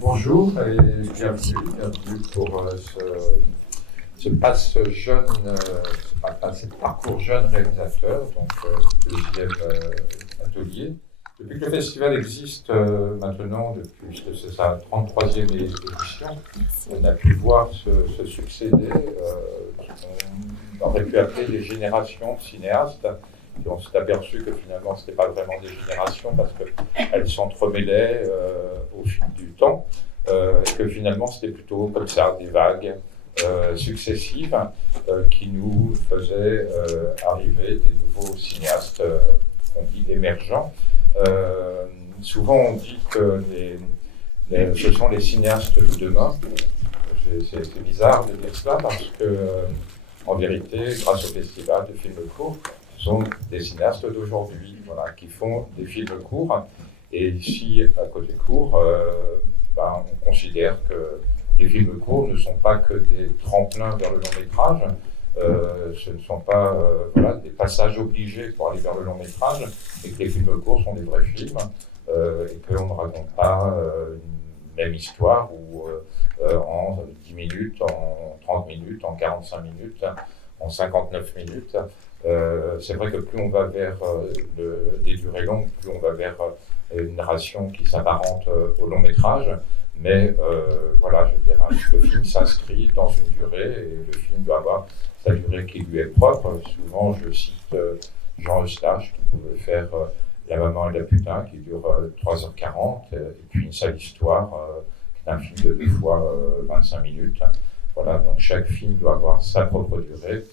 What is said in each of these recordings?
Bonjour et bienvenue pour ce passe jeune, ce parcours jeune réalisateur, donc deuxième atelier. Depuis que le festival existe maintenant, depuis c'est sa 33e édition, on a pu voir se succéder, on aurait pu appeler des générations de cinéastes. Et on s'est aperçu que finalement, ce n'était pas vraiment des générations parce qu'elles s'entremêlaient au fil du temps, et que finalement, c'était plutôt comme ça, des vagues successives qui nous faisaient arriver des nouveaux cinéastes qu'on dit émergents. Souvent, on dit que ce sont les cinéastes de demain. C'est bizarre de dire cela parce que, en vérité, grâce au festival de films courts, sont des cinéastes d'aujourd'hui, voilà, qui font des films courts. Et ici, à Côté Court, on considère que les films courts ne sont pas que des tremplins vers le long métrage. Ce ne sont pas des passages obligés pour aller vers le long métrage, et que les films courts sont des vrais films, et qu'on ne raconte pas une même histoire ou en 10 minutes, en 30 minutes, en 45 minutes, en 59 minutes. C'est vrai que plus on va vers des durées longues, plus on va vers une narration qui s'apparente au long métrage. Mais je dirais, le film s'inscrit dans une durée et le film doit avoir sa durée qui lui est propre. Souvent, je cite Jean Eustache qui pouvait faire La maman et la putain qui dure 3h40 et puis Une sale histoire qui est un film de 2 fois 25 minutes. Voilà, donc chaque film doit avoir sa propre durée.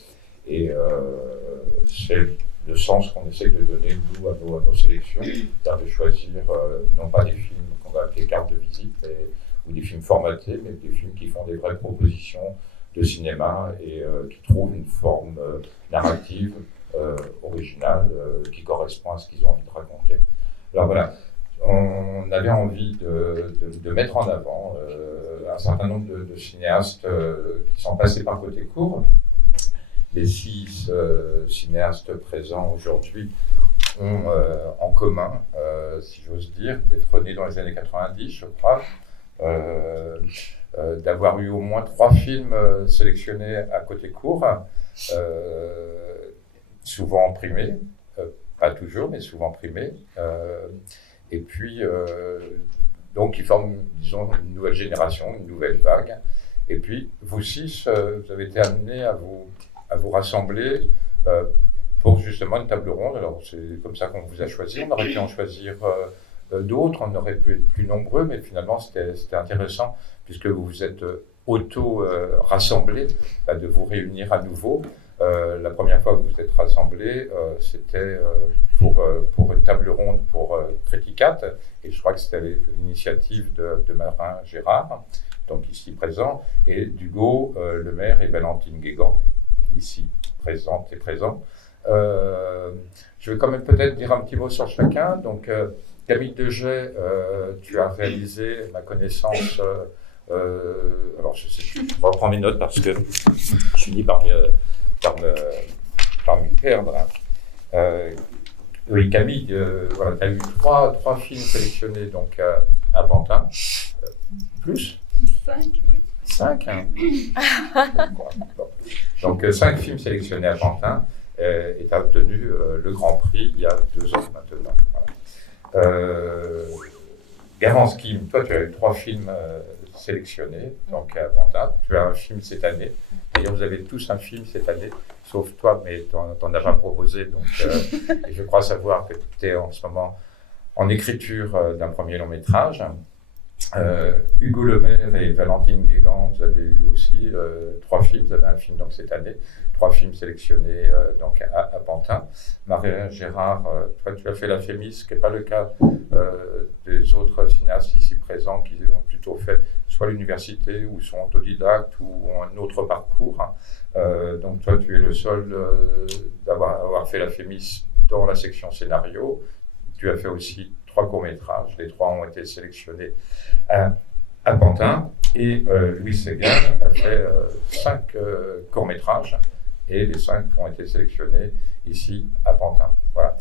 Et c'est le sens qu'on essaie de donner, nous, à nos sélections, c'est-à-dire de choisir non pas des films qu'on va appeler cartes de visite ou des films formatés, mais des films qui font des vraies propositions de cinéma et qui trouvent une forme narrative originale qui correspond à ce qu'ils ont envie de raconter. Alors voilà, on avait envie de mettre en avant un certain nombre de cinéastes qui sont passés par Côté Court. Les 6 cinéastes présents aujourd'hui ont en commun, si j'ose dire, d'être nés dans les années 90, je crois, d'avoir eu au moins 3 films sélectionnés à Côté Court, souvent primés, pas toujours, mais souvent primés, et puis donc ils forment, disons, une nouvelle génération, une nouvelle vague. Et puis vous 6, vous avez été amenés à vous rassembler pour justement une table ronde. Alors c'est comme ça qu'on vous a choisi. On aurait pu en choisir d'autres, on aurait pu être plus nombreux, mais finalement c'était intéressant puisque vous vous êtes auto-rassemblés, de vous réunir à nouveau. La première fois que vous êtes rassemblés, c'était pour une table ronde pour Criticat, et je crois que c'était l'initiative de Marin Gérard, donc ici présent, et d'Hugo Lemaire et Valentine Guégan, ici présente et présent. Je vais quand même peut-être dire un petit mot sur chacun. Donc Camille Deget, tu as réalisé ma connaissance. Alors je reprends mes notes parce que je finis par me perdre. Oui, Camille, tu as eu trois films sélectionnés donc à Pantin. Plus 5, oui. 5, hein. Donc 5 films sélectionnés à Pantin, et tu as obtenu le Grand Prix il y a 2 ans maintenant. Voilà. Garance Kim, toi tu as eu 3 films sélectionnés donc à Pantin. Tu as un film cette année. D'ailleurs vous avez tous un film cette année, sauf toi, mais tu n'en as pas proposé. Donc, et je crois savoir que tu es en ce moment en écriture d'un premier long métrage. Hugo Lemaire et Valentine Guégan, vous avez eu aussi 3 films, vous avez un film donc cette année, 3 films sélectionnés donc à Pantin. Marie Gérard, toi tu as fait La Fémis, ce qui n'est pas le cas des autres cinéastes ici présents qui ont plutôt fait soit l'université ou sont autodidactes ou ont un autre parcours. Donc toi tu es le seul d'avoir fait La Fémis dans la section scénario. Tu as fait aussi 3 courts-métrages, les 3 ont été sélectionnés à Pantin, et Louis Segal a fait 5 courts-métrages, et les 5 ont été sélectionnés ici à Pantin. Voilà.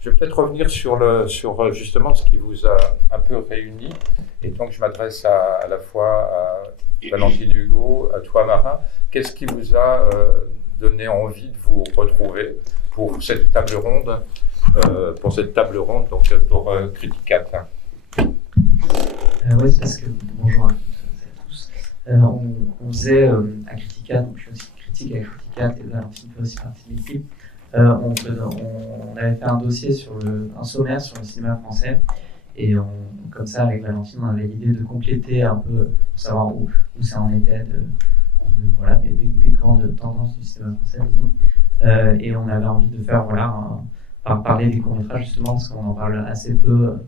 Je vais peut-être revenir sur justement ce qui vous a un peu réunis. Et donc, je m'adresse à la fois à Valentine Hugo, à toi, Marin. Qu'est-ce qui vous a donné envie de vous retrouver pour cette table ronde, donc pour Criticat? Oui, c'est parce que, bonjour à toutes et à tous. On faisait à Criticat, donc je suis aussi critique à Criticat et Valentine fait aussi partie de l'équipe. On avait fait un dossier un sommaire sur le cinéma français. Et comme ça, avec Valentine, on avait l'idée de compléter un peu pour savoir où ça en était voilà, des grandes tendances du cinéma français, disons. Et on avait envie de faire, parler des courts-métrages, justement, parce qu'on en parle assez peu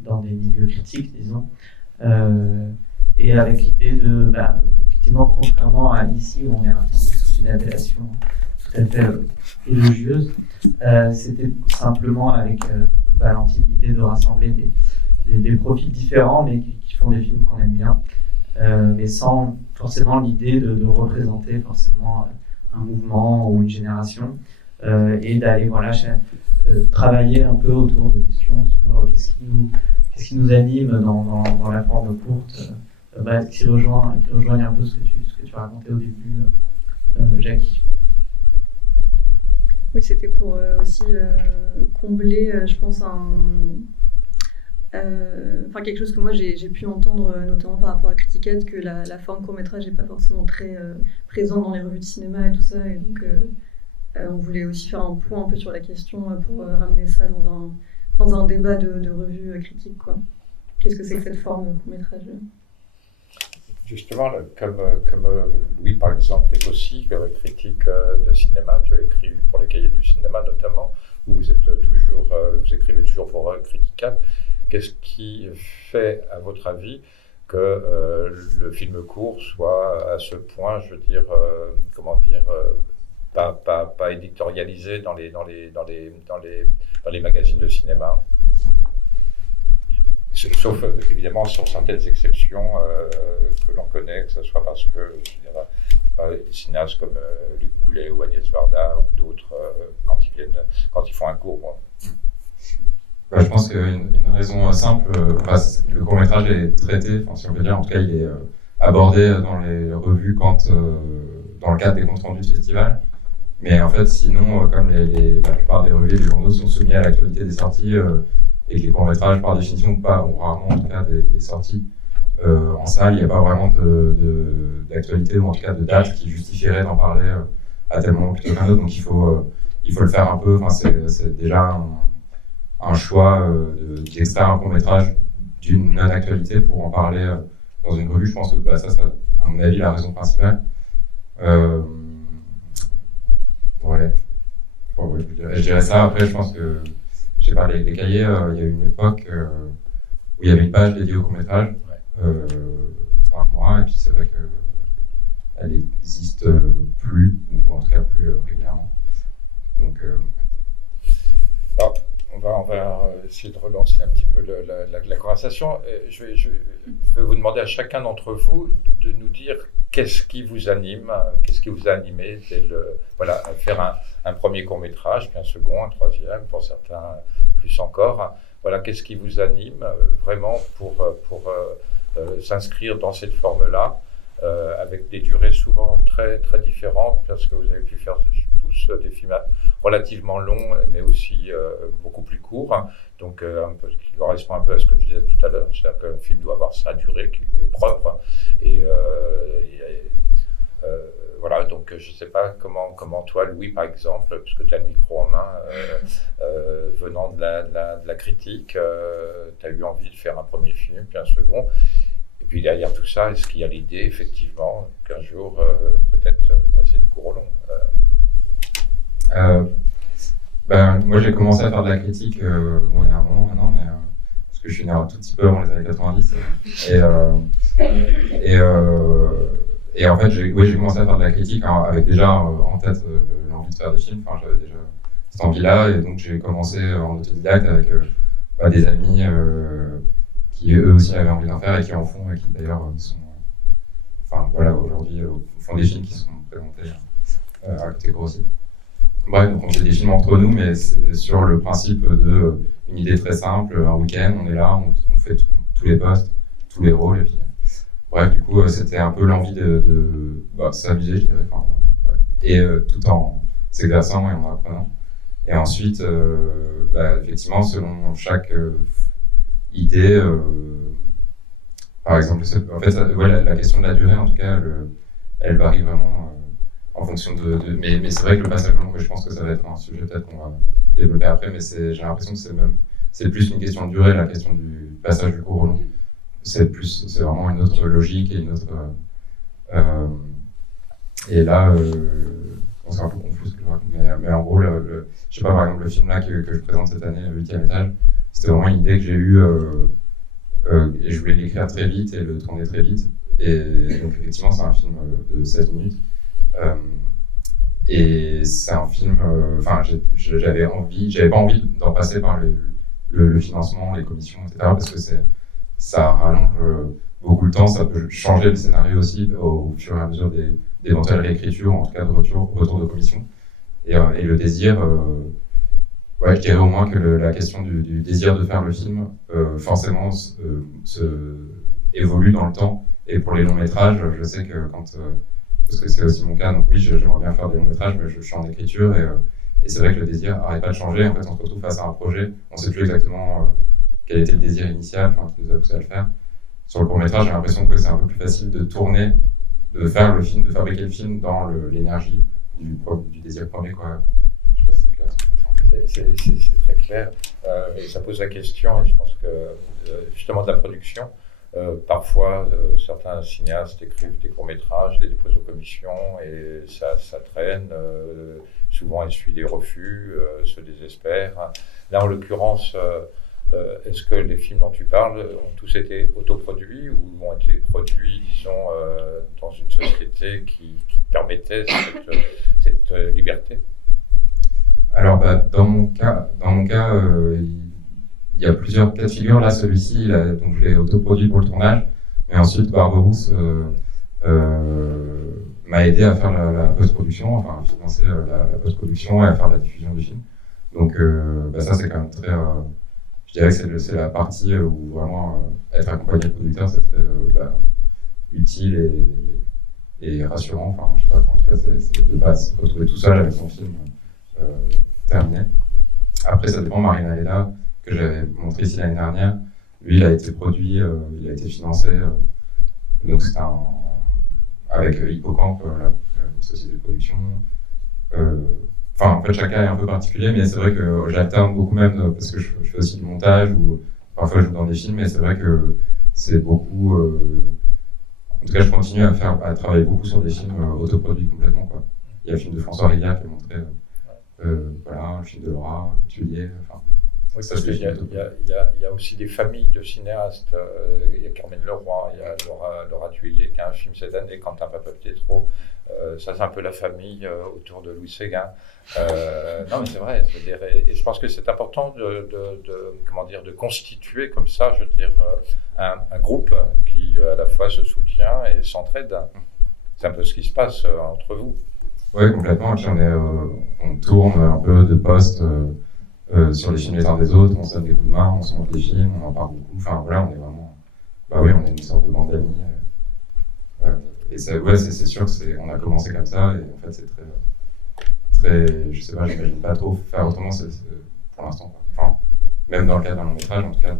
dans des milieux critiques, disons. Et avec l'idée de, effectivement, contrairement à ici, où on est rattaché sous une appellation tout à fait élogieuse, c'était simplement avec Valentine l'idée de rassembler des profils différents, mais qui font des films qu'on aime bien, mais sans forcément l'idée de représenter forcément un mouvement ou une génération, et d'aller travailler un peu autour de questions sur qu'est-ce qui nous anime dans la forme courte, qui rejoignent un peu ce que tu racontais au début, Jackie. Oui, c'était pour aussi combler, je pense, quelque chose que moi j'ai pu entendre, notamment par rapport à Criticat, que la forme court-métrage n'est pas forcément très présente dans les revues de cinéma et tout ça. Et donc, on voulait aussi faire un point un peu sur la question pour ramener ça dans un débat de revue critique, quoi. Qu'est-ce que c'est que cette forme court-métrage ? Justement, comme Louis, par exemple, est aussi critique de cinéma, tu as écrit pour les cahiers du cinéma notamment, où vous écrivez toujours pour Criticat. Qu'est-ce qui fait, à votre avis, que le film court soit à ce point, je veux dire, pas éditorialisé dans les magazines de cinéma? Sauf évidemment sur certaines exceptions que l'on connaît, que ce soit parce que des cinéastes comme Luc Moulet ou Agnès Varda ou d'autres, quand ils font un cours. Bon. Je pense qu'une raison simple, le court-métrage est traité, si on peut dire, en tout cas il est abordé dans les revues dans le cadre des comptes rendus de festival. Mais en fait, sinon, comme la plupart des revues et des journaux sont soumis à l'actualité des sorties, et que les courts-métrages, par définition, ou rarement en tout cas des sorties en salle, il n'y a pas vraiment d'actualité ou en tout cas de date qui justifierait d'en parler à tel moment plutôt qu'un autre. Donc il faut le faire un peu. C'est déjà un choix d'extraire un court-métrage d'une non-actualité pour en parler dans une revue. Je pense que ça, à mon avis, la raison principale. Je dirais ça. Après, je pense que je sais pas, les cahiers, il y a eu une époque où il y avait une page dédiée au court-métrage par mois, et puis c'est vrai qu'elle n'existe plus, ou en tout cas plus régulièrement. Donc, Alors, on va essayer de relancer un petit peu la conversation. Je vais vous demander à chacun d'entre vous de nous dire qu'est-ce qui vous anime, qu'est-ce qui vous a animé à faire un premier court-métrage, puis un second, un troisième, pour certains plus encore. Voilà, qu'est-ce qui vous anime vraiment pour s'inscrire dans cette forme-là, avec des durées souvent très, très différentes, parce que vous avez pu faire tous des films relativement longs, mais aussi beaucoup plus courts. Donc, qui correspond un peu à ce que je disais tout à l'heure, c'est-à-dire qu'un film doit avoir sa durée qui lui est propre. Voilà, donc je ne sais pas comment toi, Louis, par exemple, puisque tu as le micro en main, venant de la critique, tu as eu envie de faire un premier film, puis un second. Et puis derrière tout ça, est-ce qu'il y a l'idée, effectivement, qu'un jour, peut-être passer du court au long moi, j'ai commencé à faire de la critique il y a un moment maintenant, mais parce que je suis né un tout petit peu avant les années 90. Et en fait, j'ai commencé à faire de la critique avec déjà en tête l'envie de faire des films. Enfin, j'avais déjà cette envie-là, et donc j'ai commencé en autodidacte avec des amis qui eux aussi avaient envie d'en faire et qui en font, et qui d'ailleurs aujourd'hui font des films qui sont présentés à côté Grossi. Bref, donc on fait des films entre nous, mais sur le principe de une idée très simple, un week-end, on est là, on fait tous les postes, tous les rôles, et puis bref, du coup, c'était un peu l'envie de s'amuser, je dirais, enfin, ouais. Et tout en s'exerçant et en apprenant. Et ensuite, effectivement, selon chaque idée, par exemple, en fait, la question de la durée, en tout cas, elle varie vraiment en fonction mais c'est vrai que le passage long, je pense que ça va être un sujet peut-être qu'on va développer après, mais j'ai l'impression que c'est plus une question de durée, la question du passage du court au long. C'est vraiment une autre logique et une autre. Et là, c'est un peu confus ce que je raconte, mais en gros, je sais pas, par exemple, le film là que je présente cette année, le 8e étage, c'était vraiment une idée que j'ai eue et je voulais l'écrire très vite et le tourner très vite. Et donc, effectivement, c'est un film de 16 minutes. Et c'est un film. Enfin, j'avais pas envie d'en passer par le financement, les commissions, etc. Parce que ça rallonge beaucoup le temps, ça peut changer le scénario aussi au fur et à mesure d'éventuelles réécritures, en tout cas de retour de commission. Et le désir, je dirais au moins que la question du désir de faire le film, forcément, évolue dans le temps. Et pour les longs métrages, je sais que parce que c'est aussi mon cas, donc oui, j'aimerais bien faire des longs métrages, mais je suis en écriture et c'est vrai que le désir n'arrête pas de changer. En fait, on se retrouve face à un projet, on ne sait plus exactement quel était le désir initial, qui nous a poussé à le faire. Sur le court-métrage, j'ai l'impression que c'est un peu plus facile de tourner, de faire le film, de fabriquer le film dans l'énergie du désir premier, quoi. Je sais pas si c'est clair. C'est très clair. Et ça pose la question, et je pense que justement de la production. Parfois, certains cinéastes écrivent des courts-métrages, les déposent aux commissions et ça traîne. Souvent, ils suivent des refus, se désespèrent. Là, en l'occurrence, est-ce que les films dont tu parles ont tous été autoproduits ou ont été produits, disons, dans une société qui permettait cette liberté? Alors, dans mon cas, il y a plusieurs cas de figure. Là, celui-ci, donc je l'ai autoproduit pour le tournage, mais ensuite Barberousse m'a aidé à faire la post-production, enfin à financer la post-production et à faire la diffusion du film. Donc ça, c'est quand même très... je dirais que c'est la partie où vraiment être accompagné de producteur, c'est très utile et rassurant. Enfin, je sais pas, en tout cas, c'est de ne pas se retrouver tout seul avec son film terminé. Après, ça dépend. Marina Ella, que j'avais montré ici l'année dernière, lui, il a été produit, il a été financé. Donc, c'est avec Hippocampe, une société de production. En fait, chacun est un peu particulier, mais c'est vrai que j'alterne beaucoup même parce que je fais aussi du montage ou parfois je joue dans des films, mais c'est vrai que c'est beaucoup. En tout cas, je continue à travailler beaucoup sur des films autoproduits complètement, quoi. Il y a le film de François Rivière qui est montré, le film de Laura, Tulier. Oui, parce qu'il y a aussi des familles de cinéastes. Il y a Carmen Leroy, il y a Laura Thuillier qui a un film cette année, Quentin Pape-Pietro. Ça, c'est un peu la famille autour de Louis Séguin. Non, mais c'est vrai. Je veux dire, et je pense que c'est important de constituer comme ça, je veux dire, un groupe qui à la fois se soutient et s'entraide. C'est un peu ce qui se passe entre vous. Oui, complètement. On tourne un peu de poste sur les films les uns des autres, on se donne des coups de main, on se montre des films, on en parle beaucoup. Enfin voilà, on est vraiment. On est une sorte de bande d'amis. Et c'est sûr qu'on a commencé comme ça, et en fait, c'est très. Je sais pas, j'imagine pas trop faire autrement pour l'instant. Enfin, même dans le cadre d'un long métrage, en tout cas,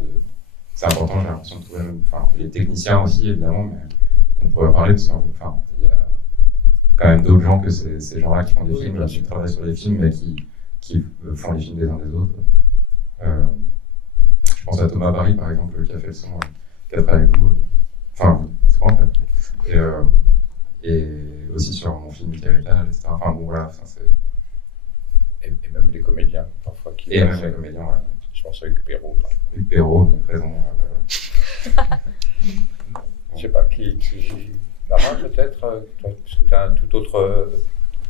c'est important, j'ai l'impression de trouver les techniciens aussi, évidemment, mais on pourrait parler parce qu'il y a quand même d'autres gens que ces gens-là qui font des films, qui travaillent sur les films, mais qui font les films des uns des autres. Je pense à Thomas Barry, par exemple, qui a fait le son 4 avec vous. Vous trois, en fait. Et aussi sur mon film Michael, etc. Et même les comédiens, parfois. Et même les comédiens, ouais. Je pense à Hugues Perrault, par exemple. Hugues Perrault, présent. Je sais pas, qui Marin, peut-être, parce que tu as un tout autre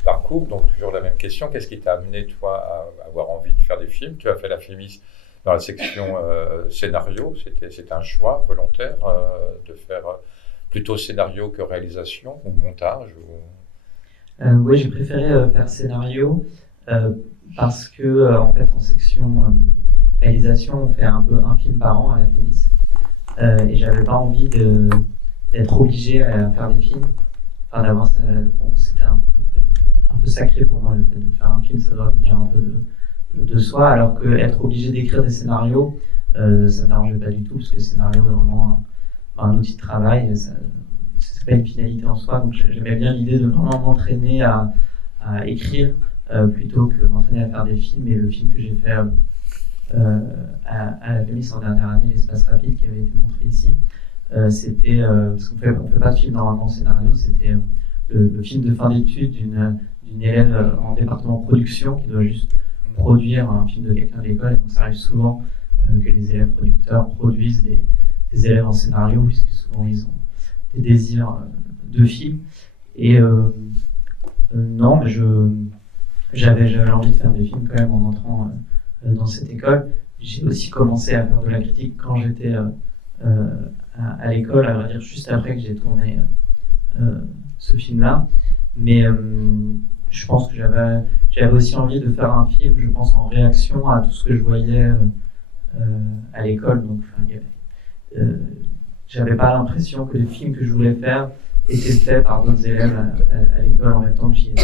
parcours, donc toujours la même question. Qu'est-ce qui t'a amené, toi, à avoir envie de faire des films? Tu as fait la Fémis dans la section scénario. C'était un choix volontaire de faire plutôt scénario que réalisation ou montage Oui, j'ai préféré faire scénario. parce que en fait en section réalisation on fait un peu un film par an à la FEMIS et j'avais pas envie d'être obligé à faire des films, enfin d'avoir ça, bon, c'était un peu sacré pour moi le fait de faire un film, ça doit venir un peu de soi, alors que être obligé d'écrire des scénarios ça ne m'arrangeait pas du tout, parce que le scénario est vraiment un outil de travail, c'est pas une finalité en soi, donc j'aimais bien l'idée de vraiment m'entraîner à écrire plutôt que m'entraîner à faire des films. Et le film que j'ai fait à la FEMIS en dernière année, L'espace rapide, qui avait été montré ici, c'était, parce qu'on fait pas de film normalement en scénario, c'était le film de fin d'études d'une élève en département production qui doit juste produire un film de quelqu'un de l'école, et donc ça arrive souvent que les élèves producteurs produisent des élèves en scénario, puisque souvent ils ont des désirs de film. Et non, mais j'avais envie de faire des films quand même en entrant dans cette école. J'ai aussi commencé à faire de la critique quand j'étais à l'école, à vrai dire juste après que j'ai tourné ce film-là. Mais je pense que j'avais aussi envie de faire un film, je pense, en réaction à tout ce que je voyais à l'école. Donc, j'avais pas l'impression que les films que je voulais faire étaient faits par d'autres élèves à l'école en même temps que j'y étais.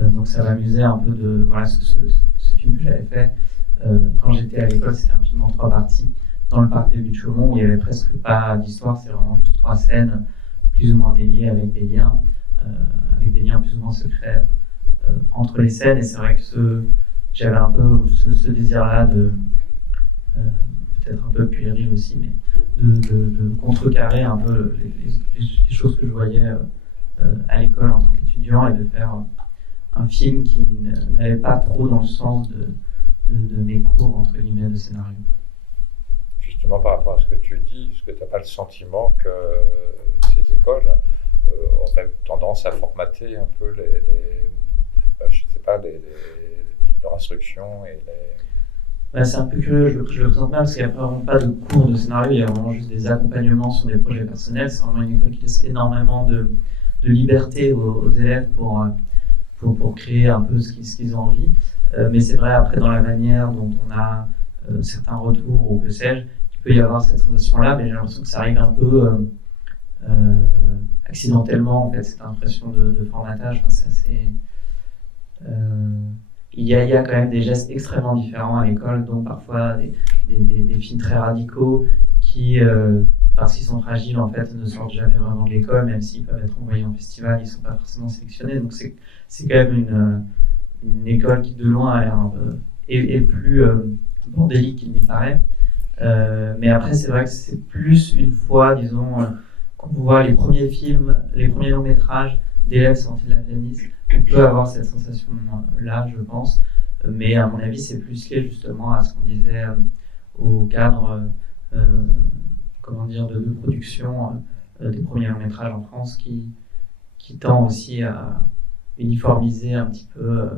Donc ça m'amusait un peu de... Voilà, ce film que j'avais fait quand j'étais à l'école, c'était un film en 3 parties dans le parc des Buttes-Chaumont, où il n'y avait presque pas d'histoire, c'est vraiment juste 3 scènes plus ou moins déliées avec des liens plus ou moins secrets entre les scènes. Et c'est vrai que j'avais un peu ce désir-là de... peut-être un peu puéril aussi, mais de contrecarrer un peu les choses que je voyais à l'école en tant qu'étudiant, et de faire un film qui n'allait pas trop dans le sens de mes cours, entre guillemets, de scénario. Justement, par rapport à ce que tu dis, est-ce que tu n'as pas le sentiment que ces écoles auraient tendance à formater un peu leur instruction et c'est un peu curieux, je le présente mal parce qu'il n'y a vraiment pas de cours de scénario, il y a vraiment juste des accompagnements sur des projets personnels. C'est vraiment une école qui laisse énormément de liberté aux élèves pour créer un peu ce qu'ils ont envie. Mais c'est vrai, après, dans la manière dont on a certains retours ou que sais-je, il peut y avoir cette sensation-là, mais j'ai l'impression que ça arrive un peu accidentellement, en fait, cette impression de formatage. Enfin, c'est assez... Il y a quand même des gestes extrêmement différents à l'école, donc parfois des films très radicaux qui, parce qu'ils sont fragiles, en fait, ne sortent jamais vraiment de l'école, même s'ils peuvent être envoyés en festival, ils ne sont pas forcément sélectionnés. Donc c'est quand même une école qui, de loin, a l'air un peu est plus bordélique qu'il n'y paraît. Mais après, c'est vrai que c'est plus une fois, disons, qu'on voit les premiers films, les premiers longs métrages d'élèves sortis de la FEMIS, on peut avoir cette sensation-là, je pense. Mais à mon avis, c'est plus lié justement à ce qu'on disait au cadre de production des premiers longs métrages en France, qui tend aussi à uniformiser un petit peu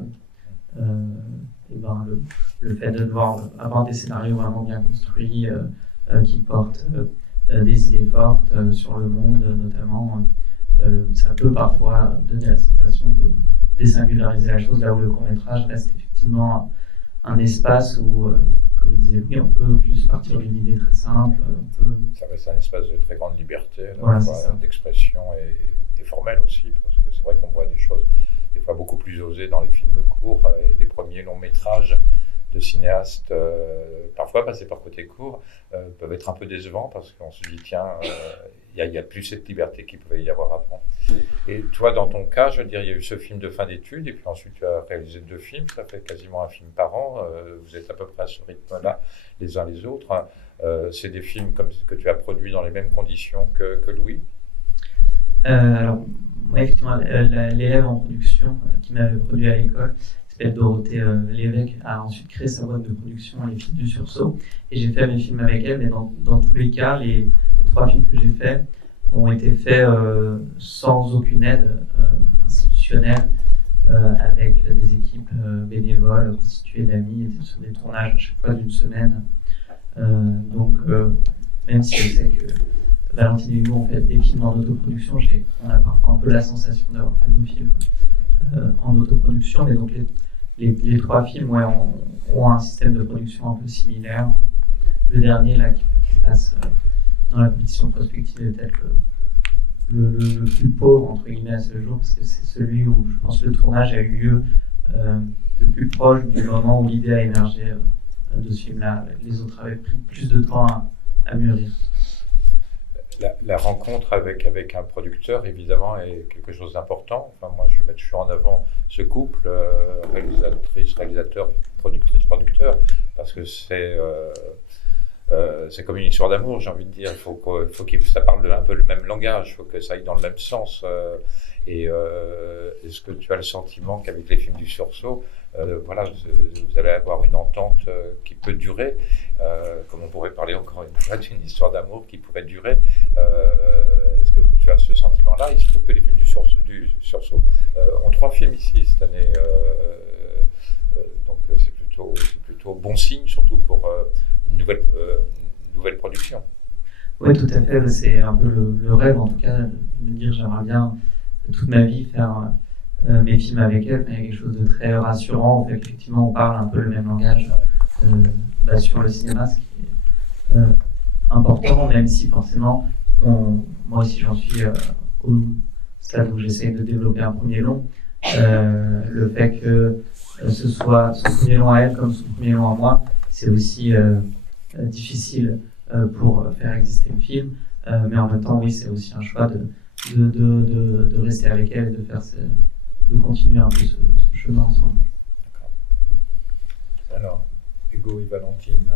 le fait de devoir avoir des scénarios vraiment bien construits qui portent des idées fortes sur le monde, notamment. Ça peut parfois donner la sensation de désingulariser la chose, là où le court-métrage reste effectivement un espace où, comme je disais, oui, on peut juste partir d'une idée très simple. Ça reste un espace de très grande liberté, voilà, d'expression et formelle aussi, parce que c'est vrai qu'on voit des choses des fois beaucoup plus osées dans les films courts et les premiers longs métrages de cinéastes, parfois passés par côté court, peuvent être un peu décevants parce qu'on se dit tiens, il y a plus cette liberté qu'il pouvait y avoir avant. Et toi, dans ton cas, je veux dire, il y a eu ce film de fin d'études et puis ensuite tu as réalisé 2 films, ça fait quasiment un film par an, vous êtes à peu près à ce rythme-là les uns les autres. C'est des films comme que tu as produits dans les mêmes conditions que Louis? Alors, oui, effectivement, l'élève en production qui m'avait produit à l'école, Dorothée Lévesque, a ensuite créé sa boîte de production Les Filles du Sursaut, et j'ai fait mes films avec elle. Mais dans tous les cas, les 3 films que j'ai faits ont été faits sans aucune aide institutionnelle, avec des équipes bénévoles constituées d'amis, sur des tournages à chaque fois d'1 semaine. Donc même si je sais que Valentine et Hugo ont fait des films en autoproduction, on a parfois un peu la sensation d'avoir fait nos films en autoproduction. Mais donc les 3 films ont un système de production un peu similaire. Le dernier, là, qui se passe dans la compétition prospective, est peut-être le plus pauvre, entre guillemets, à ce jour, parce que c'est celui où, je pense, le tournage a eu lieu le plus proche du moment où l'idée a émergé de ce film-là. Les autres avaient pris plus de temps à mûrir. La rencontre avec un producteur, évidemment, est quelque chose d'important. Enfin, moi, je mets toujours en avant ce couple, réalisatrice, réalisateur, productrice, producteur, parce que c'est comme une histoire d'amour, j'ai envie de dire. Il faut que ça parle un peu le même langage, il faut que ça aille dans le même sens. Est-ce que tu as le sentiment qu'avec les films du sursaut, voilà, vous allez avoir une entente qui peut durer, comme on pourrait parler encore une fois d'une histoire d'amour qui pourrait durer. Est-ce que tu as ce sentiment-là? Il se trouve que les films du sursaut ont 3 films ici cette année, donc c'est plutôt bon signe, surtout pour une nouvelle production. Oui, tout à fait. C'est un peu le rêve, en tout cas, de me dire j'aimerais bien toute ma vie faire mes films avec elle. Il y a quelque chose de très rassurant. En fait, effectivement, on parle un peu le même langage sur le cinéma, ce qui est important, même si forcément, moi aussi j'en suis au stade où j'essaie de développer un premier long. Le fait que ce soit son premier long à elle comme son premier long à moi, c'est aussi difficile pour faire exister le film. Mais en même temps, oui, c'est aussi un choix de rester avec elle et de continuer un peu ce chemin ensemble. D'accord. Alors, Hugo et Valentine,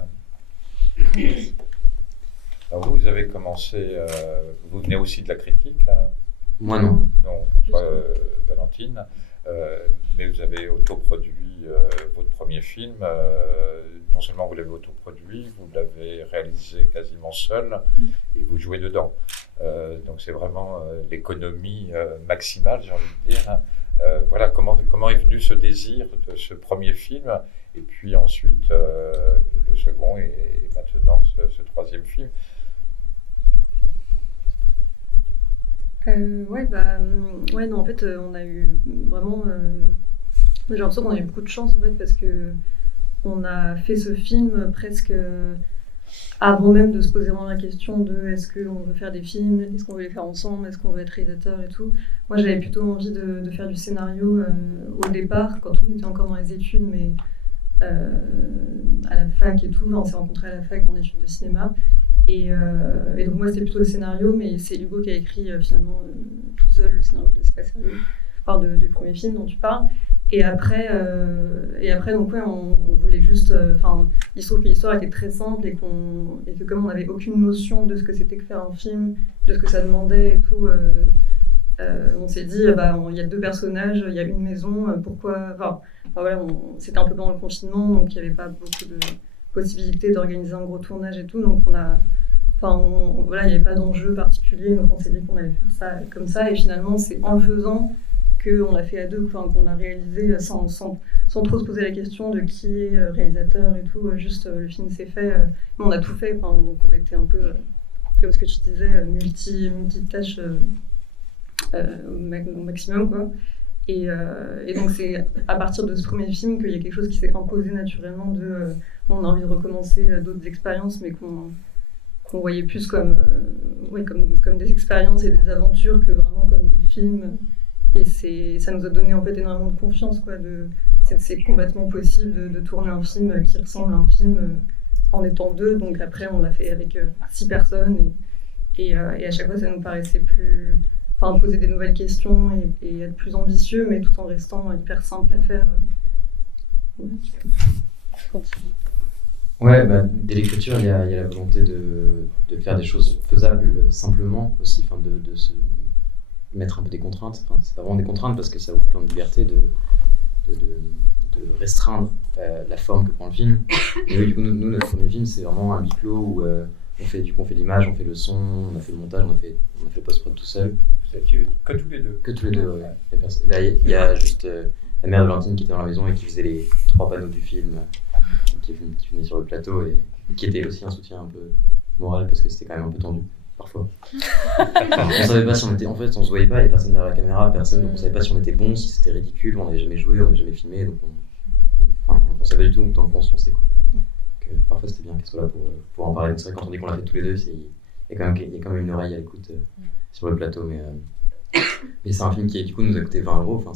alors vous avez commencé, vous venez aussi de la critique, hein? Moi non. Non, Valentine, mais vous avez autoproduit votre premier film. Non seulement vous l'avez autoproduit, vous l'avez réalisé quasiment seul et vous jouez dedans. Donc c'est vraiment l'économie maximale, j'ai envie de dire. Voilà, comment est venu ce désir de ce premier film, et puis ensuite le second et maintenant ce troisième film. Non, en fait, on a eu vraiment. J'ai l'impression qu'on a eu beaucoup de chance, en fait, parce que on a fait ce film presque avant même de se poser vraiment la question de est-ce qu'on veut faire des films, est-ce qu'on veut les faire ensemble, est-ce qu'on veut être réalisateur et tout. Moi, j'avais plutôt envie de faire du scénario au départ, quand on était encore dans les études, mais à la fac et tout. On s'est rencontrés à la fac en études de cinéma. Et donc moi c'était plutôt le scénario, mais c'est Hugo qui a écrit finalement tout seul le scénario de C'est pas sérieux, du premier film dont tu parles. Et après donc ouais, on voulait juste, il se trouve que l'histoire était très simple et que comme on n'avait aucune notion de ce que c'était que faire un film, de ce que ça demandait et tout, on s'est dit il y a 2 personnages, il y a une maison, pourquoi, voilà, c'était un peu pendant le confinement, donc il n'y avait pas beaucoup de possibilité d'organiser un gros tournage et tout, donc voilà, il n'y avait pas d'enjeu particulier, donc on s'est dit qu'on allait faire ça comme ça, et finalement c'est en le faisant qu'on l'a fait à 2, qu'on l'a réalisé sans trop se poser la question de qui est réalisateur et tout, juste le film s'est fait, on a tout fait, donc on était un peu, comme ce que tu disais, multitâche au maximum, quoi. Et donc c'est à partir de ce premier film qu'il y a quelque chose qui s'est imposé naturellement on a envie de recommencer d'autres expériences, mais qu'on voyait plus comme des expériences et des aventures que vraiment comme des films. Et ça nous a donné en fait énormément de confiance, quoi. C'est complètement possible de tourner un film qui ressemble à un film en étant 2. Donc après on l'a fait avec 6 personnes et à chaque fois ça nous paraissait plus... poser des nouvelles questions et être plus ambitieux, mais tout en restant hyper simple à faire. Ouais, dès l'écriture, il y a la volonté de faire des choses faisables simplement aussi, de se mettre un peu des contraintes. C'est pas vraiment des contraintes parce que ça ouvre plein de liberté de restreindre la forme que prend le film. Et oui, du coup, nous, notre premier film, c'est vraiment un huis clos où on fait l'image, on fait le son, on a fait le montage, on a fait le post-prod tout seul. Vous étiez que tous les deux? Que tous les deux, ouais. Il y a juste la mère de Valentine qui était dans la maison et qui faisait les 3 panneaux du film, qui venait sur le plateau et qui était aussi un soutien un peu moral parce que c'était quand même un peu tendu parfois. On savait pas si on était, en fait on se voyait pas, il y avait personne derrière la caméra, donc on savait pas si on était bon, si c'était ridicule, on n'avait jamais joué, on n'avait jamais filmé, donc on savait pas du tout dans quoi on se lançait, quoi. Donc, parfois c'était bien qu'elle soit là pour en parler. Donc, c'est vrai quand on dit qu'on l'a fait tous les deux, il y a quand même une oreille à l'écoute sur le plateau, mais c'est un film qui du coup nous a coûté 20 €. Enfin,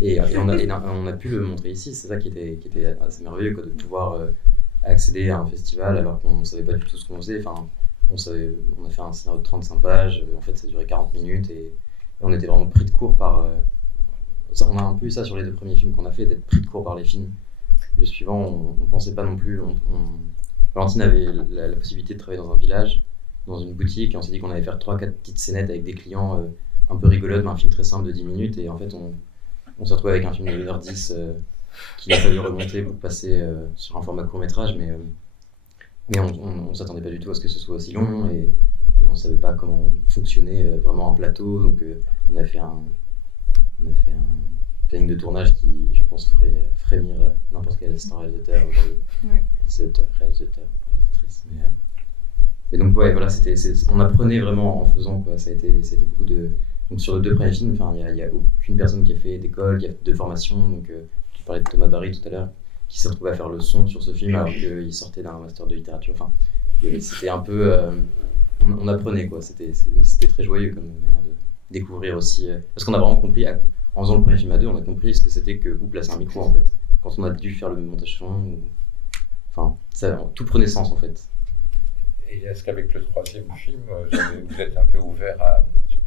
et on a pu le montrer ici. C'est ça qui était assez merveilleux, quoi, de pouvoir accéder à un festival alors qu'on ne savait pas du tout ce qu'on faisait. Enfin, on a fait un scénario de 35 pages. En fait, ça durait 40 minutes et on était vraiment pris de court par. On a un peu eu ça sur les 2 premiers films qu'on a fait, d'être pris de court par les films. Le suivant, on pensait pas non plus. Valentine avait la possibilité de travailler dans un village, dans une boutique, et on s'est dit qu'on allait faire 3-4 petites scénettes avec des clients un peu rigolotes, mais un film très simple de 10 minutes. Et en fait, on s'est retrouvé avec un film de 1h10 qu'il a fallu remonter pour passer sur un format court-métrage, mais on s'attendait pas du tout à ce que ce soit aussi long, et on savait pas comment fonctionnait vraiment un plateau. Donc on a fait un planning de tournage qui, je pense, ferait frémir n'importe quel assistant réalisateur aujourd'hui. Ouais. Réalisateur, réalisatrice. Mais donc, ouais, voilà, on apprenait vraiment en faisant, quoi. Ça a été beaucoup de. Donc, sur les 2 premiers films, il n'y a aucune personne qui a fait d'école, qui a fait de formation. Donc, tu parlais de Thomas Barry tout à l'heure, qui s'est retrouvé à faire le son sur ce film alors qu'il sortait d'un master de littérature. Enfin, c'était un peu. On apprenait, quoi. C'était très joyeux comme manière de découvrir aussi. Parce qu'on a vraiment compris. En faisant le premier film à 2, on a compris ce que c'était que où placer un micro, en fait. Quand on a dû faire le montage son, enfin, tout prenait sens, en fait. Et est-ce qu'avec le 3e film, vous êtes un peu ouvert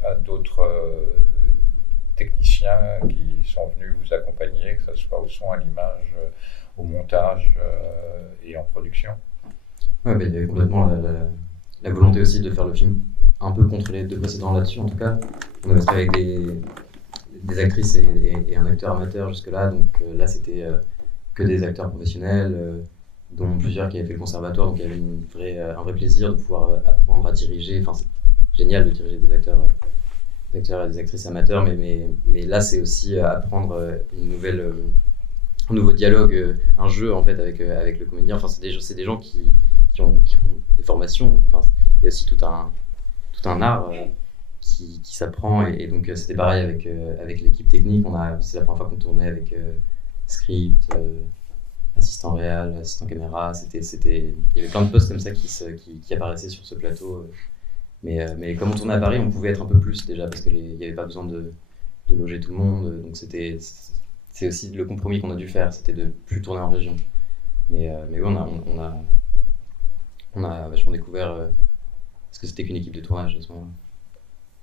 à d'autres techniciens qui sont venus vous accompagner, que ce soit au son, à l'image, au montage et en production? Ouais, il y avait complètement la volonté aussi de faire le film un peu contre les 2 précédents là-dessus, en tout cas. On avait travaillé avec des actrices et un acteur amateur jusque-là, donc là c'était que des acteurs professionnels, dont plusieurs qui avaient fait le conservatoire, donc il y avait un vrai plaisir de pouvoir apprendre à diriger. Enfin, c'est génial de diriger des acteurs et des actrices amateurs, mais là c'est aussi apprendre un nouveau dialogue, un jeu en fait avec le comédien. Enfin, c'est des gens qui ont des formations. Enfin, il y a aussi tout un art qui s'apprend, et donc c'était pareil avec l'équipe technique. C'est la première fois qu'on tournait avec script, assistant réal, assistant caméra. Il y avait plein de postes comme ça qui apparaissaient sur ce plateau. Mais comme on tournait à Paris, on pouvait être un peu plus déjà, parce qu'il n'y avait pas besoin de loger tout le monde. Donc c'est aussi le compromis qu'on a dû faire, c'était de plus tourner en région. Mais oui, on a vachement découvert ce que c'était qu'une équipe de tournage à ce moment-là.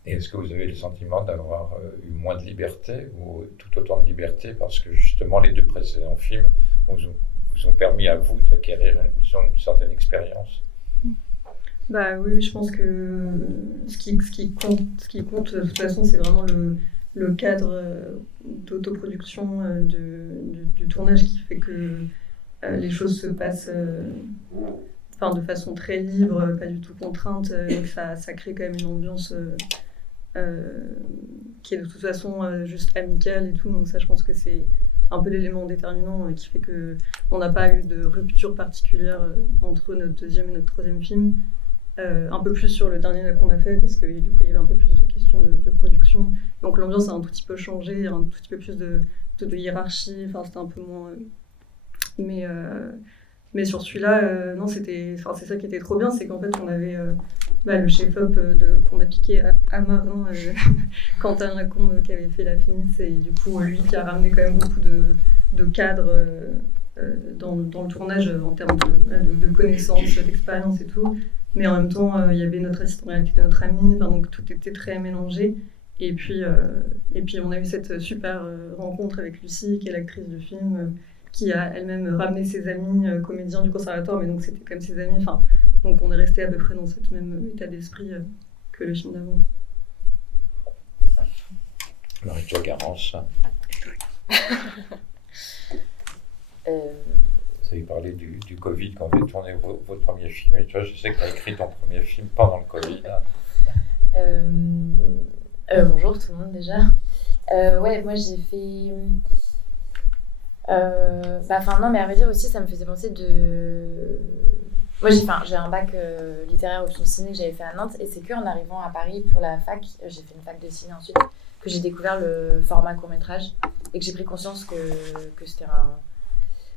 Et est-ce que vous avez le sentiment d'avoir eu moins de liberté ou tout autant de liberté parce que justement les 2 précédents films vous ont permis à vous d'acquérir une certaine expérience? Bah oui, je pense que ce qui compte de toute façon, c'est vraiment le cadre d'autoproduction du tournage qui fait que les choses se passent de façon très libre, pas du tout contrainte. Donc ça crée quand même une ambiance qui est de toute façon juste amicale et tout. Donc ça, je pense que c'est un peu l'élément déterminant qui fait qu'on n'a pas eu de rupture particulière entre notre 2e et notre 3e film. Un peu plus sur le dernier qu'on a fait, parce que du coup il y avait un peu plus de questions de production, donc l'ambiance a un tout petit peu changé, il y a un tout petit peu plus de hiérarchie, enfin c'était un peu moins mais sur celui-là non, c'est ça qui était trop bien, c'est qu'en fait on avait le chef-op qu'on a piqué à Marin, Quentin Lacombe, qui avait fait la Fémis, et du coup lui qui a ramené quand même beaucoup de cadres dans le tournage en termes de connaissances, d'expérience et tout. Mais en même temps, il y avait notre assistant réel qui était notre ami, donc tout était très mélangé. Et puis on a eu cette super rencontre avec Lucie, qui est l'actrice du film, qui a elle-même ramené ses amis comédiens du conservatoire, mais donc c'était quand même ses amis. Enfin, donc on est resté à peu près dans ce même état d'esprit que le film d'avant. Marie-Jo Garance. Vous avez parlé du Covid quand vous avez tourné votre premier film, et tu vois, je sais que tu as écrit ton premier film pendant le Covid. Bonjour tout le monde déjà. Ouais, moi j'ai fait... non, mais à vrai dire aussi, ça me faisait penser Moi j'ai un bac littéraire option ciné que j'avais fait à Nantes, et c'est qu'en arrivant à Paris pour la fac, j'ai fait une fac de ciné ensuite, que j'ai découvert le format court-métrage, et que j'ai pris conscience que c'était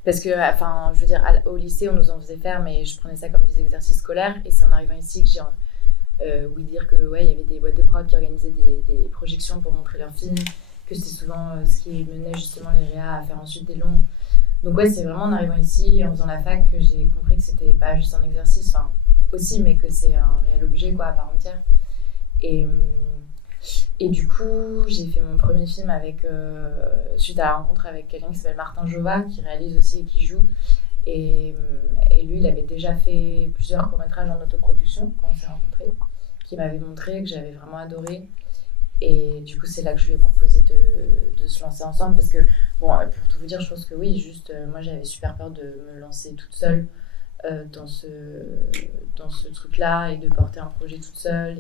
Parce que, enfin, je veux dire, au lycée, on nous en faisait faire, mais je prenais ça comme des exercices scolaires. Et c'est en arrivant ici que j'ai ouï dire que, ouais, il y avait des boîtes de prod qui organisaient des projections pour montrer leurs films, que c'était souvent ce qui menait justement les réas à faire ensuite des longs. Donc, ouais, c'est vraiment en arrivant ici, en faisant la fac, que j'ai compris que c'était pas juste un exercice, enfin, aussi, mais que c'est un réel objet, quoi, à part entière. Et du coup, j'ai fait mon premier film suite à la rencontre avec quelqu'un qui s'appelle Martin Jova, qui réalise aussi et qui joue. Et lui, il avait déjà fait plusieurs courts-métrages en autoproduction quand on s'est rencontrés, qui m'avait montré, que j'avais vraiment adoré. Et du coup, c'est là que je lui ai proposé de se lancer ensemble. Parce que, bon, pour tout vous dire, je pense que oui, juste, moi, j'avais super peur de me lancer toute seule dans ce truc-là et de porter un projet toute seule.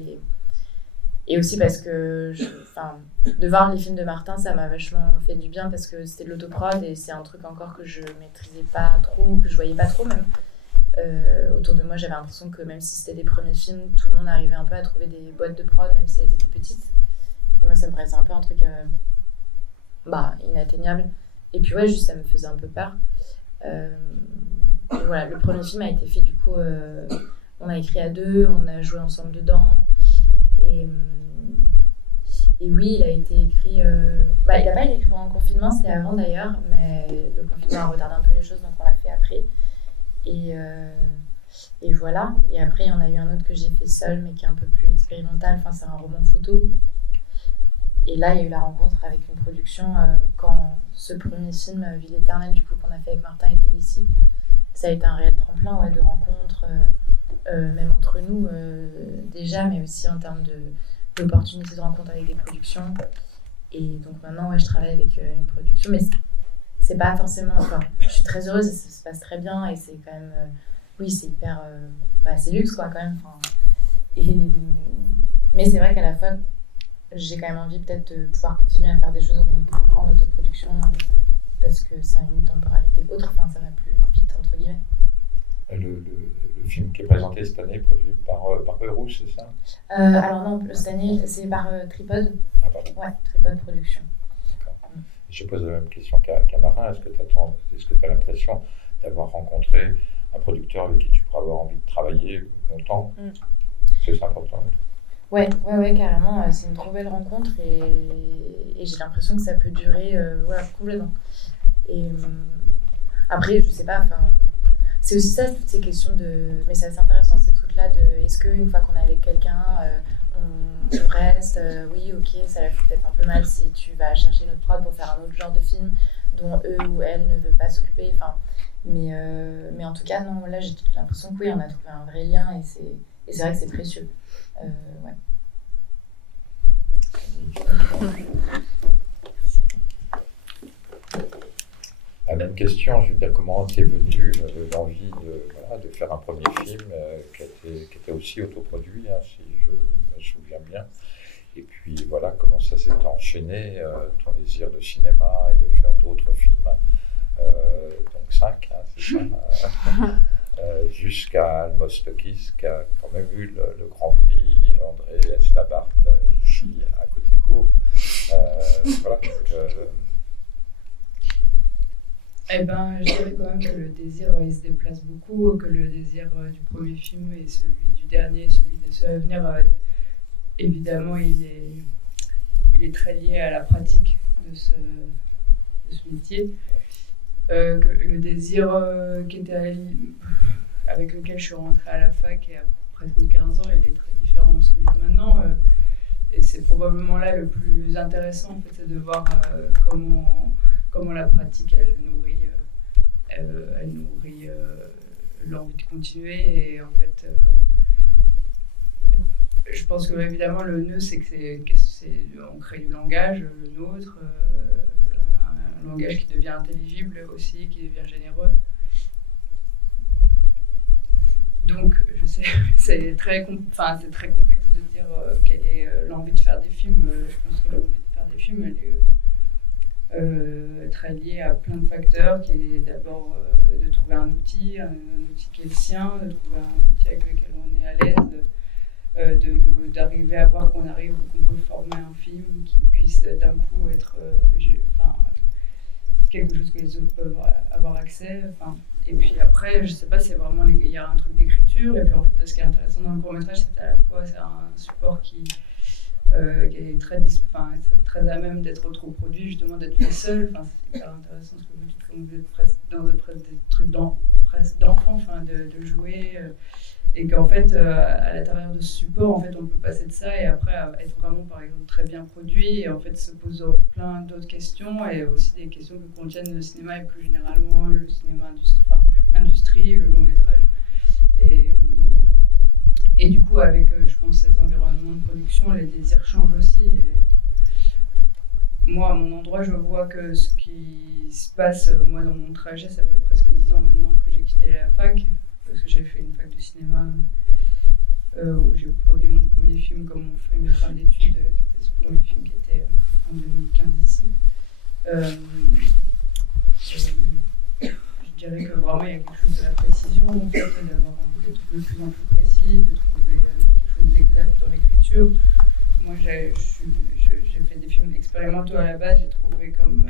Et aussi parce que, de voir les films de Martin, ça m'a vachement fait du bien parce que c'était de l'autoprod et c'est un truc encore que je maîtrisais pas trop, que je voyais pas trop même. Autour de moi, j'avais l'impression que même si c'était des premiers films, tout le monde arrivait un peu à trouver des boîtes de prod, même si elles étaient petites. Et moi, ça me paraissait un peu un truc inatteignable. Et puis ouais, juste ça me faisait un peu peur. Voilà, le premier film a été fait du coup, on a écrit à 2, on a joué ensemble dedans. Et oui, il a été écrit. Il n'a pas été écrit pendant le confinement, c'était avant d'ailleurs, mais le confinement a retardé un peu les choses, donc on l'a fait après. Et voilà. Et après, il y en a eu un autre que j'ai fait seul, mais qui est un peu plus expérimental. Enfin, c'est un roman photo. Et là, il y a eu la rencontre avec une production quand ce premier film, Ville éternelle, du coup, qu'on a fait avec Martin, était ici. Ça a été un réel tremplin de rencontres, même entre nous déjà, mais aussi en termes d'opportunités de rencontre avec des productions. Et donc maintenant, je travaille avec une production, mais c'est pas forcément. Enfin, je suis très heureuse, ça se passe très bien et c'est quand même. Oui, c'est hyper. C'est luxe, quoi, quand même. Mais c'est vrai qu'à la fois, j'ai quand même envie peut-être de pouvoir continuer à faire des choses en autoproduction parce que c'est une temporalité autre, enfin, ça va plus vite, entre guillemets. Le film qui est présenté cette année est produit par Eurou, c'est ça? Alors non, cette année, c'est par Tripod. Ah, pardon. Ouais, Tripod Production. D'accord. Je pose la même question qu'à Marin. Est-ce que tu as l'impression d'avoir rencontré un producteur avec qui tu pourrais avoir envie de travailler longtemps? C'est important. Ouais, carrément. C'est une trop belle rencontre et j'ai l'impression que ça peut durer complètement. Et après, je sais pas, enfin, c'est aussi ça, toutes ces questions de. Mais c'est assez intéressant, ces trucs-là de est-ce qu'une fois qu'on est avec quelqu'un, on reste, oui, ok, ça va peut-être un peu mal si tu vas chercher une autre prod pour faire un autre genre de film dont eux ou elle ne veut pas s'occuper. Enfin, mais en tout cas, non, là, j'ai l'impression que oui, on a trouvé un vrai lien et c'est vrai que c'est précieux. Ouais. La même question, je veux dire, comment t'es venue l'envie de faire un premier film qui était aussi autoproduit, si je me souviens bien. Et puis voilà, comment ça s'est enchaîné, ton désir de cinéma et de faire d'autres films, donc 5, c'est ça, jusqu'à Almostokis, qui a quand même eu le Grand Prix André Estabart ici à Côté-Court. Voilà, donc, je dirais quand même que le désir, il se déplace beaucoup, que le désir du premier film et celui du dernier, celui de ceux à venir, évidemment, il est très lié à la pratique de ce métier. Que le désir avec lequel je suis rentrée à la fac il y a presque 15 ans, il est très différent de celui de maintenant. Et c'est probablement là le plus intéressant, en fait, c'est de voir comment la pratique, elle nourrit l'envie de continuer. Et en fait, je pense que évidemment le nœud, c'est on crée du langage, le nôtre, un langage qui devient intelligible aussi, qui devient généreux. Donc, je sais, c'est très complexe de dire quelle est l'envie de faire des films. Je pense que l'envie de faire des films, elle est très liée à plein de facteurs, qui est d'abord de trouver un outil qui est le sien, de trouver un outil avec lequel on est à l'aise, d'arriver à voir qu'on peut former un film qui puisse d'un coup être quelque chose que les autres peuvent avoir accès. Enfin, et puis après, je sais pas, c'est vraiment il y a un truc d'écriture. Et puis en fait, ce qui est intéressant dans le court-métrage, c'est à la fois c'est un support qui est très à même d'être trop produit, justement d'être fait seul. Enfin, c'est hyper intéressant ce que vous dites, comme vous êtes presque dans des trucs presque d'enfant, enfin, de jouer. Et qu'en fait, à l'intérieur de ce support, en fait, on peut passer de ça et après être vraiment, par exemple, très bien produit et en fait se poser plein d'autres questions et aussi des questions que contiennent le cinéma et plus généralement le cinéma l'industrie, le long métrage. Et du coup, avec, je pense, ces environnements de production, les désirs changent aussi. Et moi, à mon endroit, je vois que ce qui se passe, moi, dans mon trajet, ça fait presque 10 ans maintenant que j'ai quitté la fac, parce que j'ai fait une fac de cinéma où j'ai produit mon premier film comme on fait mes fins d'études. C'était ce premier film qui était en 2015 ici. Je dirais que vraiment il y a quelque chose de la précision, en fait, d'avoir envie d'être de plus en plus précis, de trouver quelque chose d'exact dans l'écriture. Moi, j'ai fait des films expérimentaux à la base, j'ai trouvé comme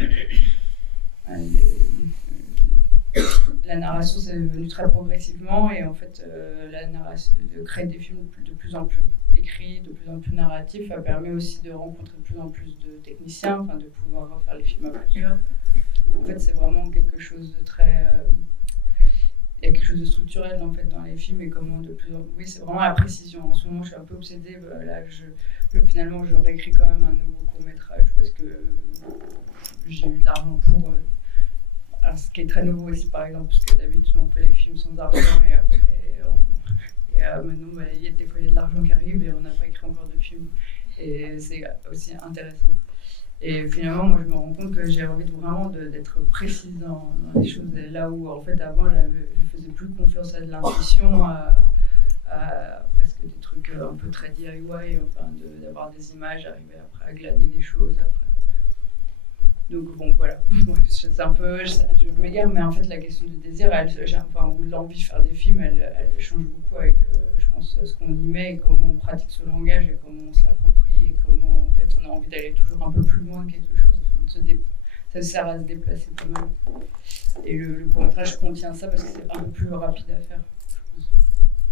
la narration c'est venu très progressivement et en fait la narration, de créer des films de plus en plus écrits, de plus en plus narratifs, ça permet aussi de rencontrer de plus en plus de techniciens, enfin de pouvoir faire les films à plusieurs. En fait, c'est vraiment quelque chose de très il y a quelque chose de structurel en fait dans les films et comment de plus en plus... Oui, c'est vraiment la précision. En ce moment, je suis un peu obsédée. Là, finalement, je réécris quand même un nouveau court-métrage parce que j'ai eu de l'argent pour... Alors, ce qui est très nouveau aussi, par exemple, parce que d'habitude, on fait les films sans argent et après, maintenant, des fois, il y a de l'argent qui arrive et on n'a pas écrit encore de film. Et c'est aussi intéressant. Et finalement, moi, je me rends compte que j'ai envie vraiment d'être précise dans les choses. Là où, en fait, avant, je faisais plus confiance à de l'intuition, à presque des trucs un peu très DIY, enfin, d'avoir des images, arriver après à glaner des choses après. Donc bon, voilà, c'est un peu, je m'égare, mais en fait la question du désir, ou de l'envie de faire des films, elle change beaucoup avec, je pense, ce qu'on y met et comment on pratique ce langage et comment on se l'approprie et comment en fait on a envie d'aller toujours un peu plus loin de quelque chose, enfin, ça sert à se déplacer pas mal. Et le court-métrage contient ça parce que c'est un peu plus rapide à faire.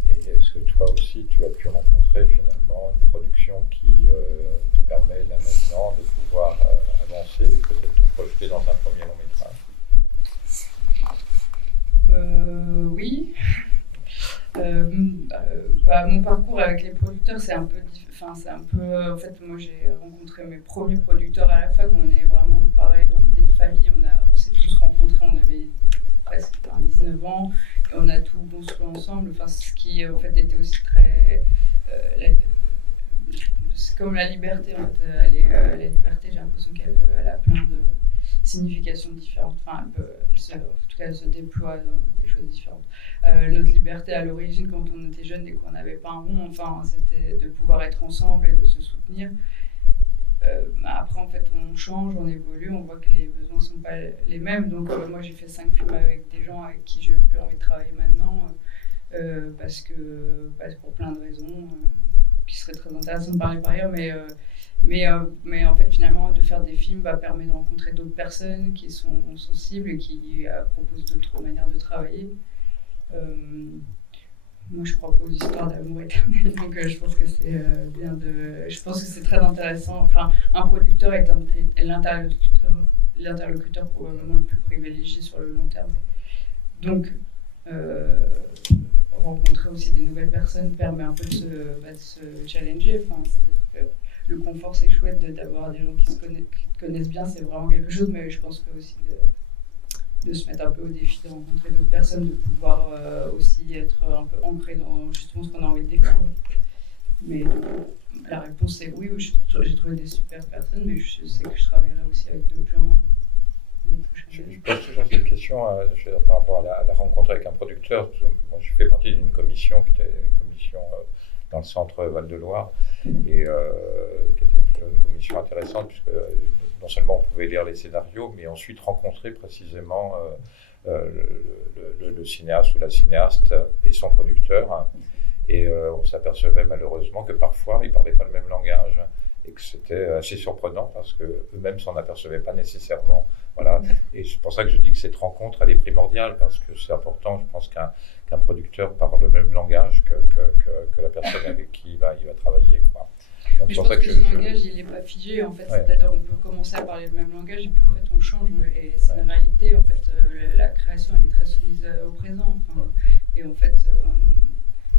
Et est-ce que toi aussi, tu as pu rencontrer finalement une production qui te permet là maintenant de pouvoir avancer et peut-être te projeter dans un premier long métrage? Oui. Mon parcours avec les producteurs, c'est un peu... en fait, moi j'ai rencontré mes premiers producteurs à la fac, on est vraiment pareil dans l'idée de famille, on s'est tous rencontrés, on avait presque 19 ans, et on a tout construit ensemble, enfin, ce qui en fait était aussi très... c'est comme la liberté, en fait, la liberté, j'ai l'impression qu'elle a plein de significations différentes, enfin, elle se déploie dans des choses différentes. Notre liberté à l'origine, quand on était jeune et qu'on n'avait pas un rond, enfin, c'était de pouvoir être ensemble et de se soutenir. Après, en fait, on change, on évolue, on voit que les besoins ne sont pas les mêmes. Donc, moi, j'ai fait 5 films avec des gens avec qui j'ai plus envie de travailler maintenant, parce que pour plein de raisons qui seraient très intéressantes de parler par ailleurs. Mais en fait, finalement, de faire des films permet de rencontrer d'autres personnes qui sont sensibles et qui proposent d'autres manières de travailler. Moi, je crois pas aux histoires d'amour éternel, donc je pense que c'est bien de... Je pense que c'est très intéressant. Enfin, un producteur est l'interlocuteur probablement le plus privilégié sur le long terme. Donc, rencontrer aussi des nouvelles personnes permet un peu de se challenger. Enfin, c'est-à-dire que le confort, c'est chouette d'avoir des gens qui te connaissent bien, c'est vraiment quelque chose, mais je pense que aussi de se mettre un peu au défi de rencontrer d'autres personnes, de pouvoir aussi être un peu ancré dans justement ce qu'on a envie de défendre. Mais la réponse c'est oui, j'ai trouvé des super personnes, mais je sais que je travaillerai aussi avec d'autres gens les prochaines années. Je pose toujours cette question par rapport à la rencontre avec un producteur. Moi, je fais partie d'une commission qui était une commission dans le centre Val-de-Loire et qui était une commission intéressante puisque non seulement on pouvait lire les scénarios, mais ensuite rencontrer précisément le cinéaste ou la cinéaste et son producteur. Et on s'apercevait malheureusement que parfois, ils ne parlaient pas le même langage. et que c'était assez surprenant parce qu'eux-mêmes s'en apercevaient pas nécessairement. Voilà. Et c'est pour ça que je dis que cette rencontre, elle est primordiale, parce que c'est important, je pense, qu'un producteur parle le même langage que la personne avec qui il va travailler, quoi. Donc, Mais c'est je pour pense ça que que ce langage, il n'est pas figé, en fait. Ouais. C'est-à-dire, on peut commencer à parler le même langage, et puis en fait, on change. Et c'est une réalité, en fait, la création, elle est très soumise au présent. Enfin, et en fait,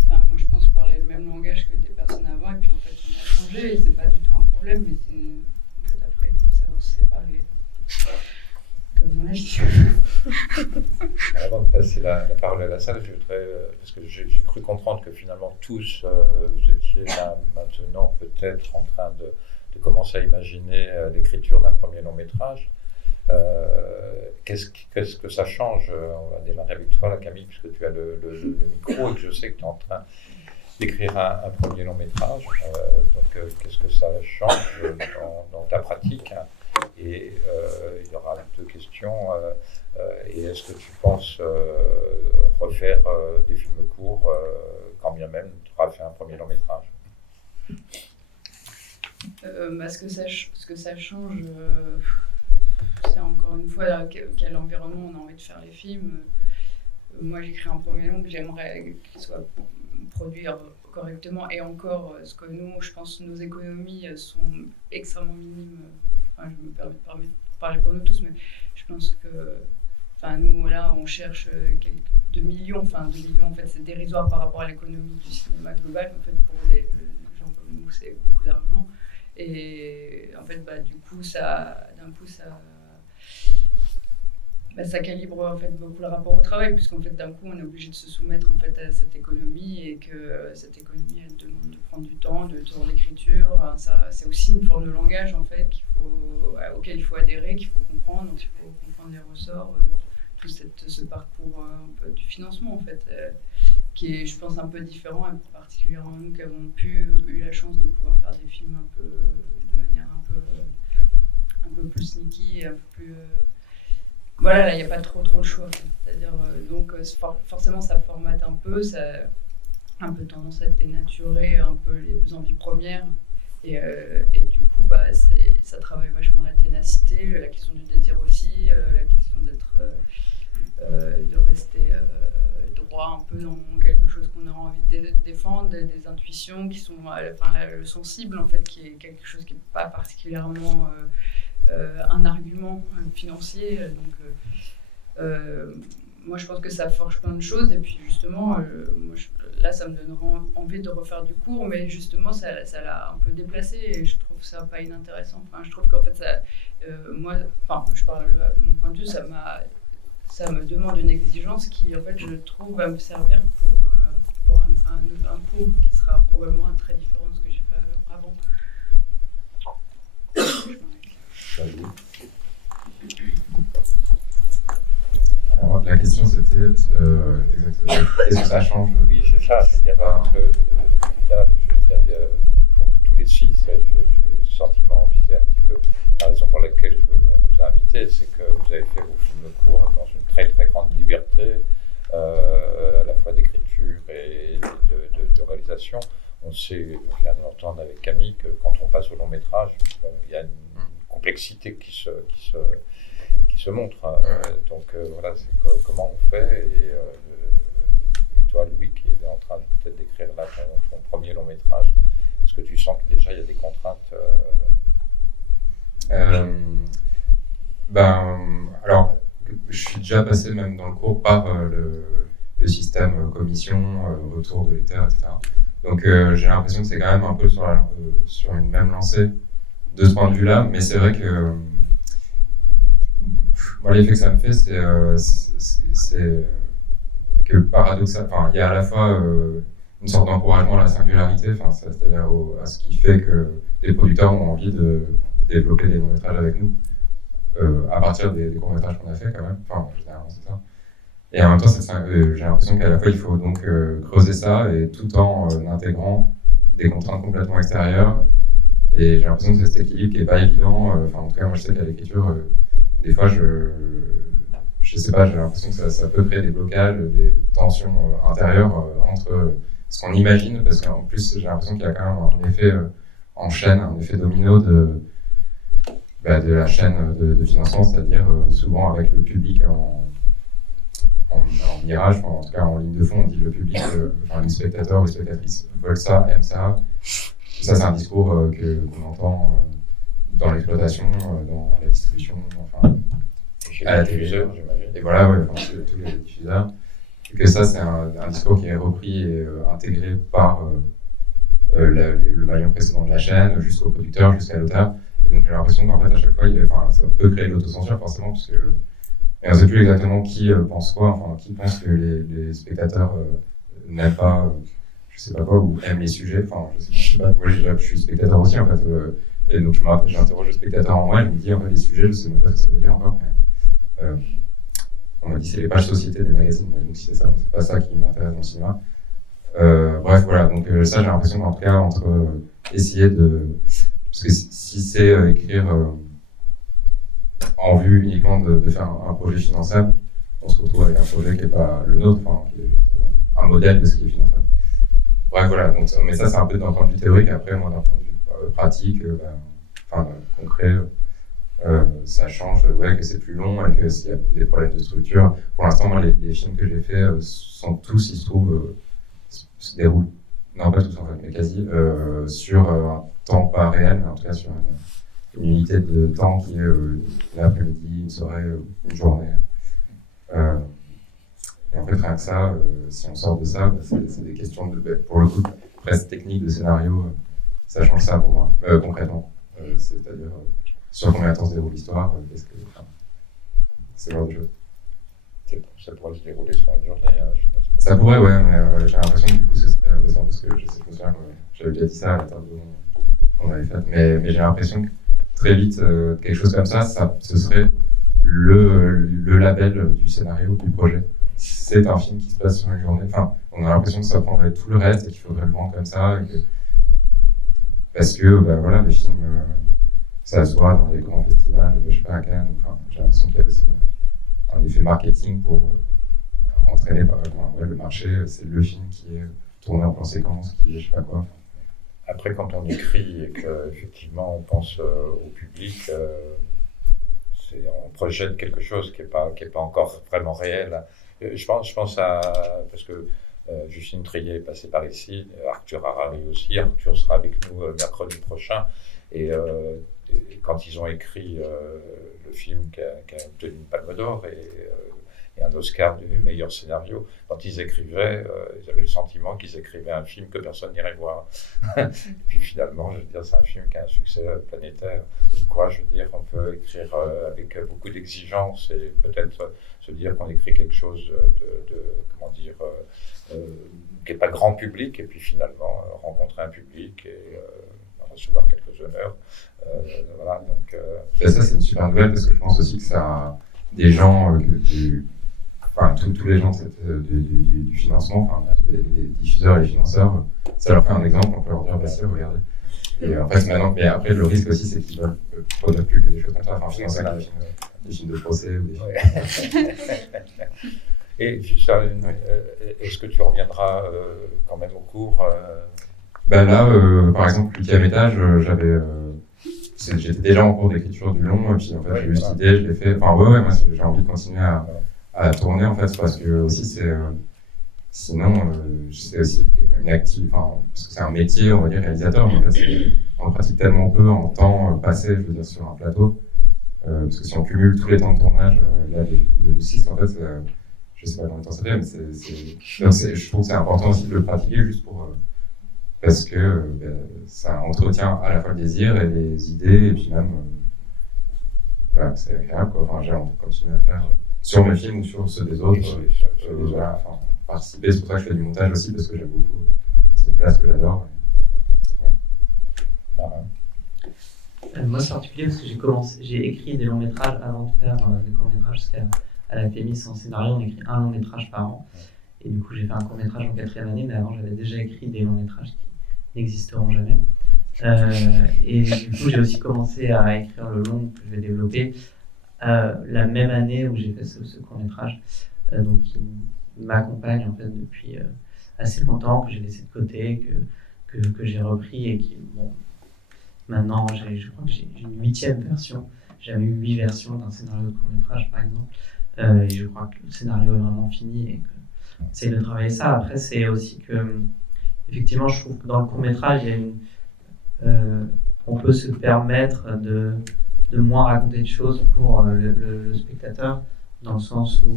moi, je pense que je parlais le même langage que des personnes avant, et puis en fait, on a changé, et c'est pas du tout un problème, mais en fait, après, il faut savoir se séparer. Comme dans la vie. Avant de passer la parole à la salle, je voudrais, parce que j'ai cru comprendre que finalement tous, vous étiez là maintenant peut-être en train de commencer à imaginer l'écriture d'un premier long métrage. Qu'est-ce que ça change? On va démarrer avec toi, là, Camille, puisque tu as le micro et que je sais que tu es en train d'écrire un premier long métrage. Donc, qu'est-ce que ça change dans ta pratique, hein? Et il y aura 2 questions. Et est-ce que tu penses refaire des films courts quand bien même tu auras fait un premier long métrage? Ce que ça change, c'est encore une fois quel environnement on a envie de faire les films. Moi, j'écris un premier long que j'aimerais qu'il soit produit correctement. Et encore, ce que nous, je pense, nos économies sont extrêmement minimes. Enfin, je me permets de parler pour nous tous, mais je pense que nous, là, on cherche 2 millions. Enfin, 2 millions, en fait, c'est dérisoire par rapport à l'économie du cinéma global. En fait, pour des gens comme nous, c'est beaucoup d'argent. Et en fait, du coup, ça calibre en fait beaucoup le rapport au travail, puisqu'en fait d'un coup on est obligé de se soumettre en fait à cette économie, et que cette économie elle demande de prendre du temps, de l'écriture. C'est aussi une forme de langage en fait auquel il faut adhérer, qu'il faut comprendre. Donc il faut comprendre les ressorts, tout ce parcours un peu du financement en fait, qui est, je pense, un peu différent, et particulièrement nous qui avons eu la chance de pouvoir faire des films un peu de manière un peu plus sneaky, un peu plus voilà, là, il n'y a pas trop le choix. C'est-à-dire, donc, forcément, ça formate un peu, ça a un peu tendance à dénaturer un peu les envies premières. Et du coup, ça travaille vachement la ténacité, la question du désir aussi, la question de rester droit un peu dans quelque chose qu'on aura envie de défendre, des intuitions qui sont, le sensible, en fait, qui est quelque chose qui n'est pas particulièrement un argument financier. Donc, moi, je pense que ça forge plein de choses. Et puis, justement, là, ça me donnera envie de refaire du court. Mais justement, ça l'a un peu déplacé. Et je trouve ça pas inintéressant. Enfin, je trouve qu'en fait, moi, je parle de mon point de vue, ça me demande une exigence qui, en fait, je trouve, va me servir pour un cours qui sera probablement très différent de ce que j'ai fait avant. Alors, la question c'était exactement qu'est-ce que ça change? Oui, c'est ça. Je veux dire, pour tous les 6, j'ai le sentiment, puis c'est un petit peu la raison pour laquelle on vous a invité, c'est que vous avez fait vos films courts dans une très très grande liberté, à la fois d'écriture et de réalisation. On sait, on vient de l'entendre avec Camille, que quand on passe au long métrage, il y a une complexité qui se montre. Donc voilà, c'est comment on fait. Et toi, Louis, qui est en train peut-être d'écrire là ton premier long métrage, est-ce que tu sens que déjà il y a des contraintes Alors, je suis déjà passé même dans le cours par le système commission, retour de lecteur, etc. Donc j'ai l'impression que c'est quand même un peu sur une même lancée de ce point de vue-là, mais c'est vrai que moi, l'effet que ça me fait, c'est que paradoxalement, il y a à la fois une sorte d'encouragement à la singularité, c'est-à-dire à ce qui fait que les producteurs ont envie de développer des courts-métrages avec nous, à partir des courts-métrages qu'on a fait quand même, généralement c'est ça. Et en même temps, j'ai l'impression qu'à la fois il faut donc creuser ça, et tout en intégrant des contraintes complètement extérieures. Et j'ai l'impression que c'est cet équilibre qui n'est pas évident. En tout cas, moi je sais qu'à l'écriture, des fois je sais pas, j'ai l'impression que ça peut créer des blocages, des tensions intérieures entre ce qu'on imagine, parce qu'en plus j'ai l'impression qu'il y a quand même un effet enchaîne un effet domino de la chaîne de financement, c'est-à-dire souvent avec le public en mirage, en tout cas en ligne de fond, on dit le public, les spectateurs ou les spectatrices veulent ça, aiment ça. Et ça, c'est un discours qu'on entend dans l'exploitation, dans la distribution, enfin, à la télé. Et voilà, tous les diffuseurs. Et que ça, c'est un discours qui est repris et intégré par le maillon précédent de la chaîne, jusqu'au producteur, jusqu'à l'auteur. Et donc j'ai l'impression qu'en fait, à chaque fois, ça peut créer de l'autocensure, forcément, parce que et on ne sait plus exactement qui pense quoi, enfin, qui pense que les spectateurs n'aiment pas, je sais pas quoi, ou aiment les sujets. Enfin, je sais pas, moi je suis spectateur aussi, en fait. Et donc j'interroge le spectateur en moi, et je me dis, en fait, les sujets, je sais même pas ce que ça veut dire encore, mais on m'a dit c'est les pages société des magazines, donc si c'est ça, c'est pas ça qui m'intéresse dans le cinéma. Bref, voilà, donc ça, j'ai l'impression qu'en tout cas, entre essayer de. Parce que si c'est écrire. En vue uniquement de faire un projet finançable, on se retrouve avec un projet qui n'est pas le nôtre, enfin, qui est juste un modèle de ce qui est finançable. Bref, voilà, donc, mais ça c'est un peu d'un point de vue théorique, après moi d'un point de vue pratique, concret, ça change, que c'est plus long et qu'il y a des problèmes de structure. Pour l'instant, moi les films que j'ai faits sont tous, il se trouve, se déroulent, non pas tous en fait, mais quasi, sur un temps pas réel, mais en tout cas sur une unité de temps qui est l'après-midi, une soirée, une journée. Et en fait, rien que ça, si on sort de ça, c'est des questions, pour le coup, presque techniques de scénario. Ça change ça pour moi, concrètement. C'est-à-dire, sur combien de temps se déroule l'histoire, c'est le genre de choses. Ça pourrait se dérouler sur une journée. Hein, ça pourrait, ouais, mais j'ai l'impression que du coup, ce serait impressionnant parce que je sais que j'avais déjà dit ça à la table qu'on avait faite, mais j'ai l'impression que très vite, quelque chose comme ça, ce serait le label du scénario, du projet. C'est un film qui se passe sur une journée. Enfin, on a l'impression que ça prendrait tout le reste et qu'il faudrait le vendre comme ça. Parce que, les films, ça se voit dans les grands festivals, je sais pas, à Cannes. Enfin, j'ai l'impression qu'il y a aussi un effet marketing pour entraîner par le marché. C'est le film qui est tourné en plan séquence, qui est je sais pas quoi. Après, quand on écrit et qu'effectivement on pense au public, on projette quelque chose qui est pas encore vraiment réel. Je pense à, parce que Justine Triet est passée par ici, Arthur Harari aussi. Arthur sera avec nous mercredi prochain. Et quand ils ont écrit le film qui a obtenu une Palme d'Or et un Oscar du meilleur scénario, quand ils écrivaient, ils avaient le sentiment qu'ils écrivaient un film que personne n'irait voir. Et puis finalement, je veux dire, c'est un film qui a un succès planétaire. Donc quoi, je veux dire, on peut écrire avec beaucoup d'exigence et peut-être se dire qu'on écrit quelque chose qui n'est pas grand public, et puis finalement rencontrer un public et recevoir quelques honneurs. Voilà, donc, ça, c'est une super nouvelle parce que je pense aussi que ça a des gens tous les gens du financement, les diffuseurs et les financeurs, ça leur fait un exemple, on peut leur dire, regardez. Et en fait, maintenant, mais après, le risque aussi, c'est qu'ils veulent produire plus que des choses comme ça, financer des films de procès ou des films. Et juste, est-ce que tu reviendras quand même au cours Là, par exemple, l'ultième étage, j'étais déjà en cours d'écriture du long, et puis en fait, j'ai eu cette idée, je l'ai fait. Moi, j'ai envie de continuer à tourner, en fait, parce que aussi, sinon, c'est aussi une activité, parce que c'est un métier, on va dire, réalisateur, mais en fait, on pratique tellement peu en temps passé, je veux dire, sur un plateau, parce que si on cumule tous les temps de tournage, là, de nous 6, en fait, je sais pas combien de temps ça fait, mais je trouve que c'est important aussi de le pratiquer, juste pour... parce que ça entretient à la fois le désir et les idées, et puis même, c'est agréable, quoi. J'ai envie de continuer à faire sur mes films ou sur ceux des autres, participer. C'est pour ça que je fais du montage aussi, parce que j'aime beaucoup. C'est une place que j'adore. Moi, c'est particulier parce que j'ai écrit des longs métrages avant de faire des courts métrages, parce qu'à la FEMIS, en scénario, on écrit un long métrage par an. Et du coup, j'ai fait un court métrage en 4e année, mais avant, j'avais déjà écrit des longs métrages qui n'existeront jamais. Et du coup, j'ai aussi commencé à écrire le long que je vais développer la même année où j'ai fait ce court métrage, donc qui m'accompagne en fait depuis assez longtemps, que j'ai laissé de côté, que j'ai repris et qui, maintenant, je crois que j'ai une 8e version. J'avais eu 8 versions d'un scénario de court-métrage, par exemple. Et je crois que le scénario est vraiment fini et qu'on essaye de travailler ça. Après, c'est aussi que, effectivement, je trouve que dans le court-métrage, il y a on peut se permettre de moins raconter de choses pour le spectateur, dans le sens où,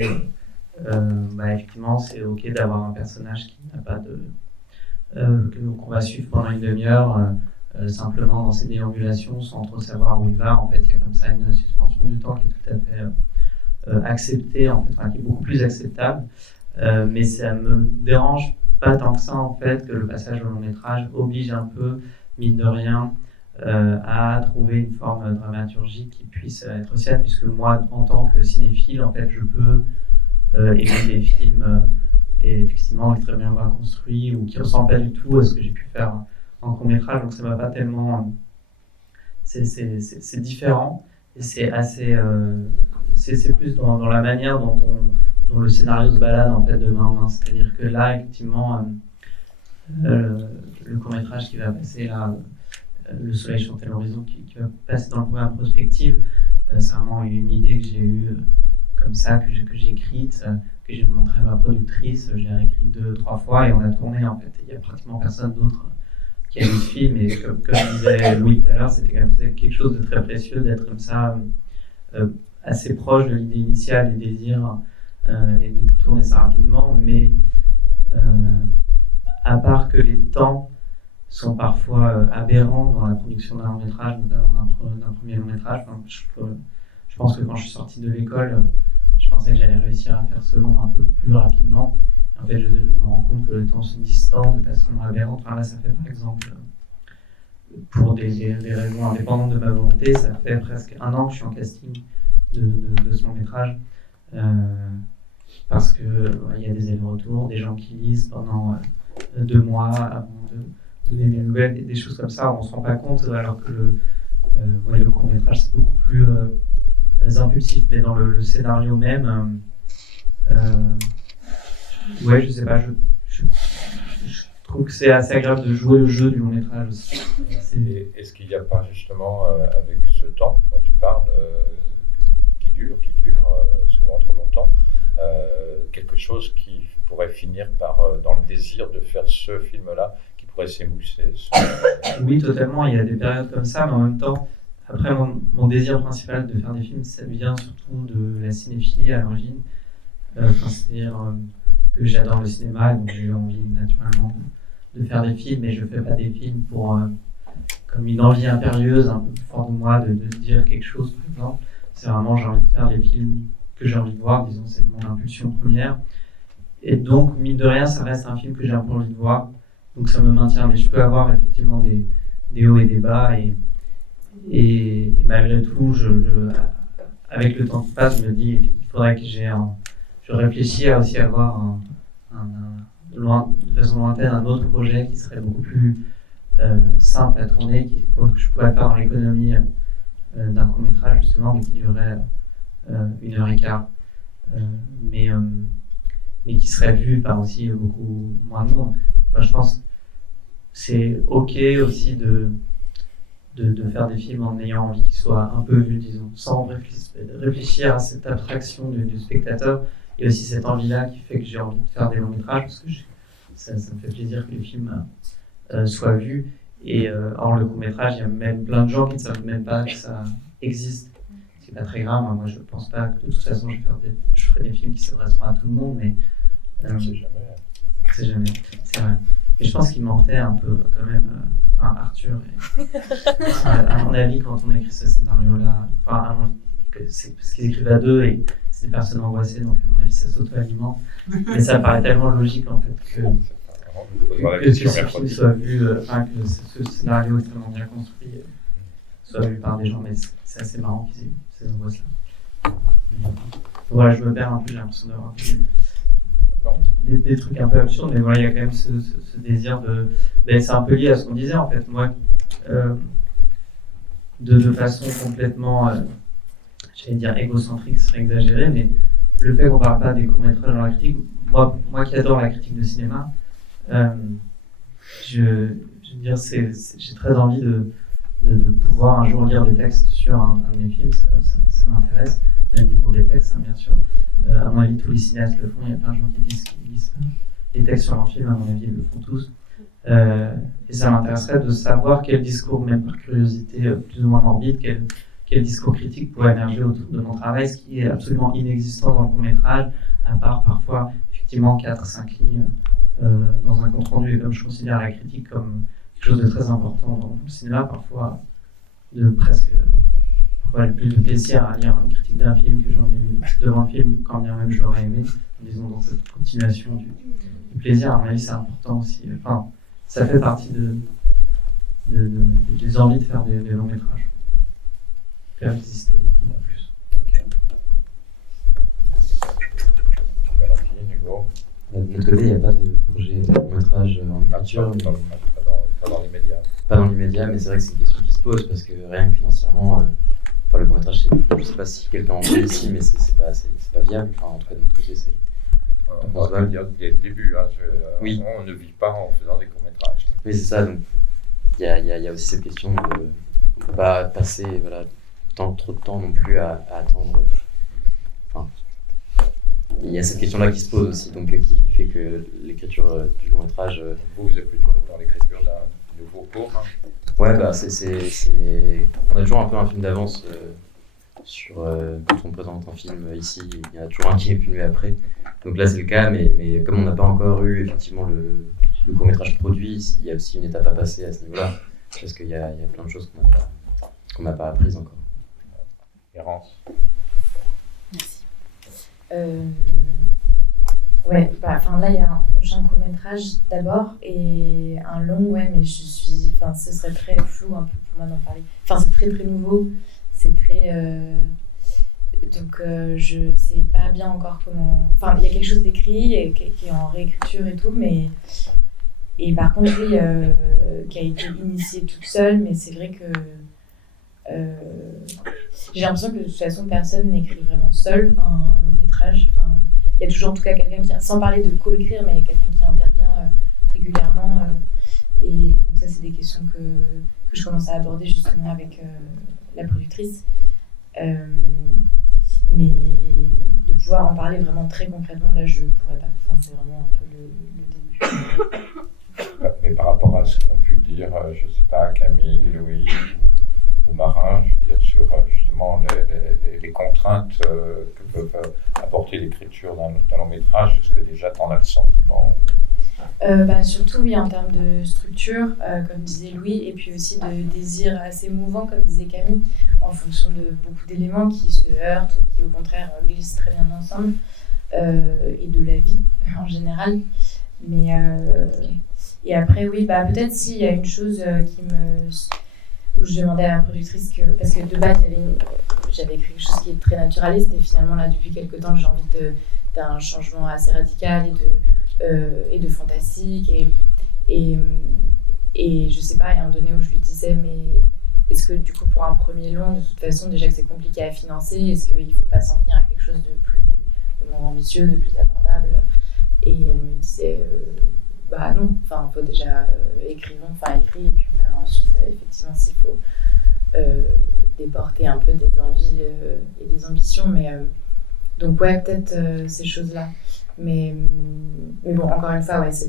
effectivement, c'est OK d'avoir un personnage qui n'a pas qu'on va suivre pendant une demi-heure, simplement dans ses déambulations, sans trop savoir où il va. En fait, il y a comme ça une suspension du temps qui est tout à fait acceptée, en fait, qui est beaucoup plus acceptable. Mais ça me dérange pas tant que ça, en fait, que le passage au long métrage oblige un peu, mine de rien, à trouver une forme dramaturgique qui puisse être sienne, puisque moi, en tant que cinéphile, en fait, je peux aimer des films effectivement extrêmement bien construits ou qui ne ressemblent pas du tout à ce que j'ai pu faire en court-métrage, donc ça ne m'a pas tellement... C'est différent, et c'est assez... c'est plus dans la manière dont le scénario se balade, en fait, de main en main. C'est-à-dire que là, effectivement, le court-métrage qui va passer là, Le soleil chantait à l'horizon, qui va passer dans le programme Prospective, c'est vraiment une idée que j'ai eue comme ça, que j'ai écrite, que j'ai montré à ma productrice. Je l'ai réécrite 2-3 fois et on a tourné, en fait. Il n'y a pratiquement personne d'autre qui a vu le film, et comme disait Louis tout à l'heure, c'était quand même quelque chose de très précieux d'être comme ça, assez proche de l'idée initiale, du désir, et de tourner ça rapidement, mais à part que les temps sont parfois aberrants dans la production d'un long métrage, notamment d'un premier long métrage. Enfin, je pense que quand je suis sorti de l'école, je pensais que j'allais réussir à faire ce long un peu plus rapidement. Et en fait, je me rends compte que le temps se distend de façon aberrante. Enfin, là, ça fait par exemple, pour des raisons indépendantes de ma volonté, ça fait presque 1 an que je suis en casting de ce long métrage. Parce qu'il y a des allers-retours, des gens qui lisent pendant 2 mois avant de donner des nouvelles, des choses comme ça. On ne se rend pas compte, alors que le court-métrage, c'est beaucoup plus impulsif. Mais dans le scénario même, je sais pas, je trouve que c'est assez agréable de jouer le jeu du long-métrage aussi. Est-ce qu'il n'y a pas justement, avec ce temps dont tu parles, qui dure souvent trop longtemps, quelque chose qui pourrait finir par, dans le désir de faire ce film-là, qui pourrait s'émousser? Oui, totalement, il y a des périodes comme ça, mais en même temps, après, mon désir principal de faire des films, ça vient surtout de la cinéphilie à l'origine. C'est-à-dire que j'adore le cinéma, donc j'ai eu envie naturellement de faire des films, mais je ne fais pas des films pour comme une envie impérieuse, un peu plus forte de moi, de dire quelque chose, par exemple. C'est vraiment, j'ai envie de faire les films que j'ai envie de voir, disons, c'est mon impulsion première. Et donc, mine de rien, ça reste un film que j'ai un peu envie de voir, donc ça me maintient. Mais je peux avoir effectivement des hauts et des bas, et malgré tout, avec le temps qui passe, je me dis il faudrait que je réfléchis à aussi avoir de façon lointaine un autre projet qui serait beaucoup plus simple à tourner, que je pourrais faire dans l'économie d'un court-métrage justement, mais qui durerait 1h15, mais qui serait vu par aussi beaucoup moins de monde. Enfin, je pense que c'est OK aussi de faire des films en ayant envie qu'ils soient un peu vus, disons, sans réfléchir à cette abstraction du spectateur. Il y a aussi cette envie-là qui fait que j'ai envie de faire des longs métrages, parce que ça me fait plaisir que les films soient vus. Et hors le court métrage, il y a même plein de gens qui ne savent même pas que ça existe. C'est pas très grave, moi je pense pas que de toute façon je ferai des films qui s'adresseront à tout le monde, mais c'est jamais, c'est vrai. Et je pense qu'il mentait un peu quand même, Arthur, à mon avis, quand on écrit ce scénario-là, c'est parce qu'ils écrivent à 2 et c'est des personnes angoissées, donc à mon avis ça s'auto-alimente. Mais ça paraît tellement logique en fait que ce film soit vu, que ce scénario extrêmement bien construit soit vu par des gens, mais c'est assez marrant qu'ils aient ces angoisses-là. Voilà, je me perds un peu, j'ai l'impression d'avoir des trucs un peu absurdes, mais voilà, il y a quand même ce désir de... c'est un peu lié à ce qu'on disait en fait. Moi, de façon complètement, j'allais dire égocentrique, ce serait exagéré, mais le fait qu'on ne parle pas des courts-métrages dans la critique, moi qui adore la critique de cinéma, je veux dire, j'ai très envie de de pouvoir un jour lire des textes sur un de mes films, ça m'intéresse. Même des mauvais textes, hein, bien sûr. À mon avis, tous les cinéastes le font. Il y a plein de gens qui disent qu'ils lisent les textes sur leur film. À mon avis, ils le font tous. Et ça m'intéresserait de savoir quel discours, même par curiosité plus ou moins morbide, quel discours critique pourrait émerger autour de mon travail, ce qui est absolument inexistant dans le court-métrage, à part parfois, effectivement, 4-5 lignes dans un compte-rendu. Et comme je considère la critique comme quelque chose de très important dans le cinéma, parfois le plus de plaisir à lire une critique d'un film que j'en ai eu devant le film, quand bien même je l'aurais aimé, disons dans cette continuation du plaisir. À mon avis, c'est important aussi. Enfin, ça fait partie des envies de faire des longs métrages. Faire exister un peu plus. Valentine, Hugo. De notre côté, il n'y a pas de projet de long métrage en écriture. Pas dans les médias. Pas dans l'immédiat, mais c'est vrai que c'est une question qui se pose parce que rien que financièrement, le court métrage, je ne sais pas si quelqu'un en fait ici, mais c'est pas viable. Enfin, en tout cas, de notre côté, c'est. On va dire dès le début, hein, oui. On ne vit pas en faisant des courts-métrages. Oui, c'est ça. Donc, il y a aussi cette question de ne pas passer trop de temps non plus à attendre. Enfin, il y a cette question-là qui se pose aussi, donc qui fait que l'écriture du long métrage. Vous êtes plutôt dans l'écriture d'un nouveau cours. Hein. Ouais, on a toujours un peu un film d'avance sur quand on présente un film ici. Il y en a toujours un qui est filmé après. Donc là, c'est le cas, mais comme on n'a pas encore eu effectivement le court-métrage produit, il y a aussi une étape à passer à ce niveau-là, parce qu'il y a plein de choses qu'on n'a pas apprises encore. Errance. Merci. Ouais, là, il y a un prochain court-métrage d'abord et un long, mais ce serait très flou un peu pour moi d'en parler. Enfin, c'est très très nouveau, c'est très. Donc, je sais pas bien encore comment. Enfin, il y a quelque chose d'écrit et qui est en réécriture et tout, mais. Et par contre, oui, qui a été initié toute seule, mais c'est vrai que. J'ai l'impression que de toute façon, personne n'écrit vraiment seul un long métrage. Enfin, il y a toujours en tout cas quelqu'un qui, sans parler de coécrire, mais quelqu'un qui intervient régulièrement. Et donc ça, c'est des questions que je commence à aborder justement avec la productrice. Mais de pouvoir en parler vraiment très concrètement, là, je pourrais pas. Enfin, c'est vraiment un peu le début. Mais par rapport à ce qu'ont pu dire, je sais pas, Camille, Louis ou Marin, je veux dire, sur justement les contraintes que peuvent apporter l'écriture d'un long métrage, est-ce que déjà tu en as le sentiment Surtout, oui, en termes de structure, comme disait Louis, et puis aussi de désir assez mouvant, comme disait Camille, en fonction de beaucoup d'éléments qui se heurtent ou qui, au contraire, glissent très bien ensemble, et de la vie en général. Mais, et après, oui, peut-être s'il y a une chose où je demandais à la productrice parce que de base j'avais écrit quelque chose qui est très naturaliste et finalement là depuis quelques temps j'ai envie d'un changement assez radical et de fantastique et je sais pas, il y a un moment donné où je lui disais mais est-ce que du coup pour un premier long de toute façon déjà que c'est compliqué à financer, est-ce qu'il faut pas s'en tenir à quelque chose de moins ambitieux, de plus abordable? Et elle me disait non, enfin faut déjà écrire et puis on verra ensuite effectivement s'il faut déporter un peu des envies et des ambitions, mais donc ouais, peut-être ces choses-là, mais bon, encore une fois, ouais, c'est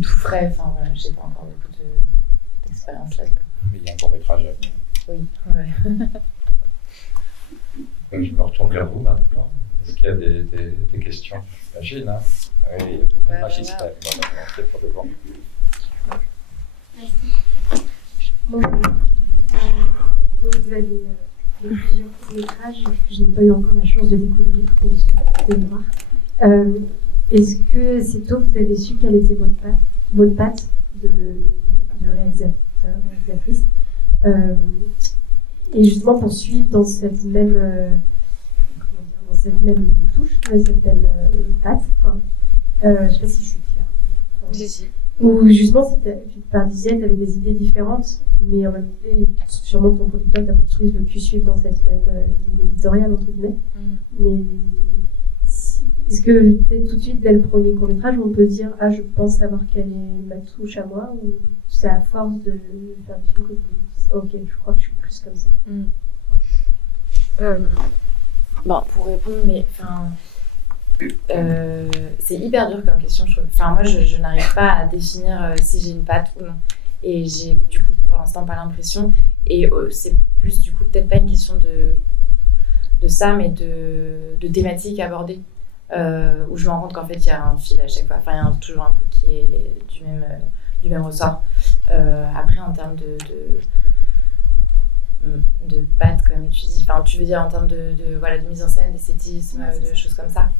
tout frais, enfin voilà, j'ai pas encore beaucoup d'expérience là. Mais il y a un court-métrage à venir. Oui, ouais. Donc, je me retourne vers vous maintenant. Est-ce qu'il y a des questions? J'imagine, hein? Oui, il y a beaucoup de magistères. On va commencer pour devant. Merci. Bonjour. Donc vous avez fait plusieurs courts-métrages que je n'ai pas eu encore la chance de découvrir, mais j'ai de voir. Est-ce que c'est tôt vous avez su quelle était votre patte de réalisateur, réalisatrice, et justement pour suivre dans cette même touche, cette même patte. Je ne sais pas si je suis claire. Si. Ou justement, si tu disais, tu avais des idées différentes, mais en même temps, sûrement ton producteur, ta productrice veut plus suivre dans cette même ligne éditoriale, entre guillemets. Mais est-ce que peut-être tout de suite, dès le premier court-métrage, on peut dire « Ah, je pense savoir quelle est ma touche à moi » ou c'est à force de faire des films que vous dites ok, je crois que je suis plus comme ça. Pour répondre, mais c'est hyper dur comme question, je trouve. Moi, je n'arrive pas à définir si j'ai une patte ou non. Et j'ai du coup pour l'instant pas l'impression. Et c'est plus du coup peut-être pas une question de ça, mais de thématiques abordées. Où je me rends compte qu'en fait il y a un fil à chaque fois. Il y a toujours un truc qui est du même ressort. Après, en termes de pattes, comme tu dis, tu veux dire en termes de mise en scène, d'esthétisme, de choses comme ça.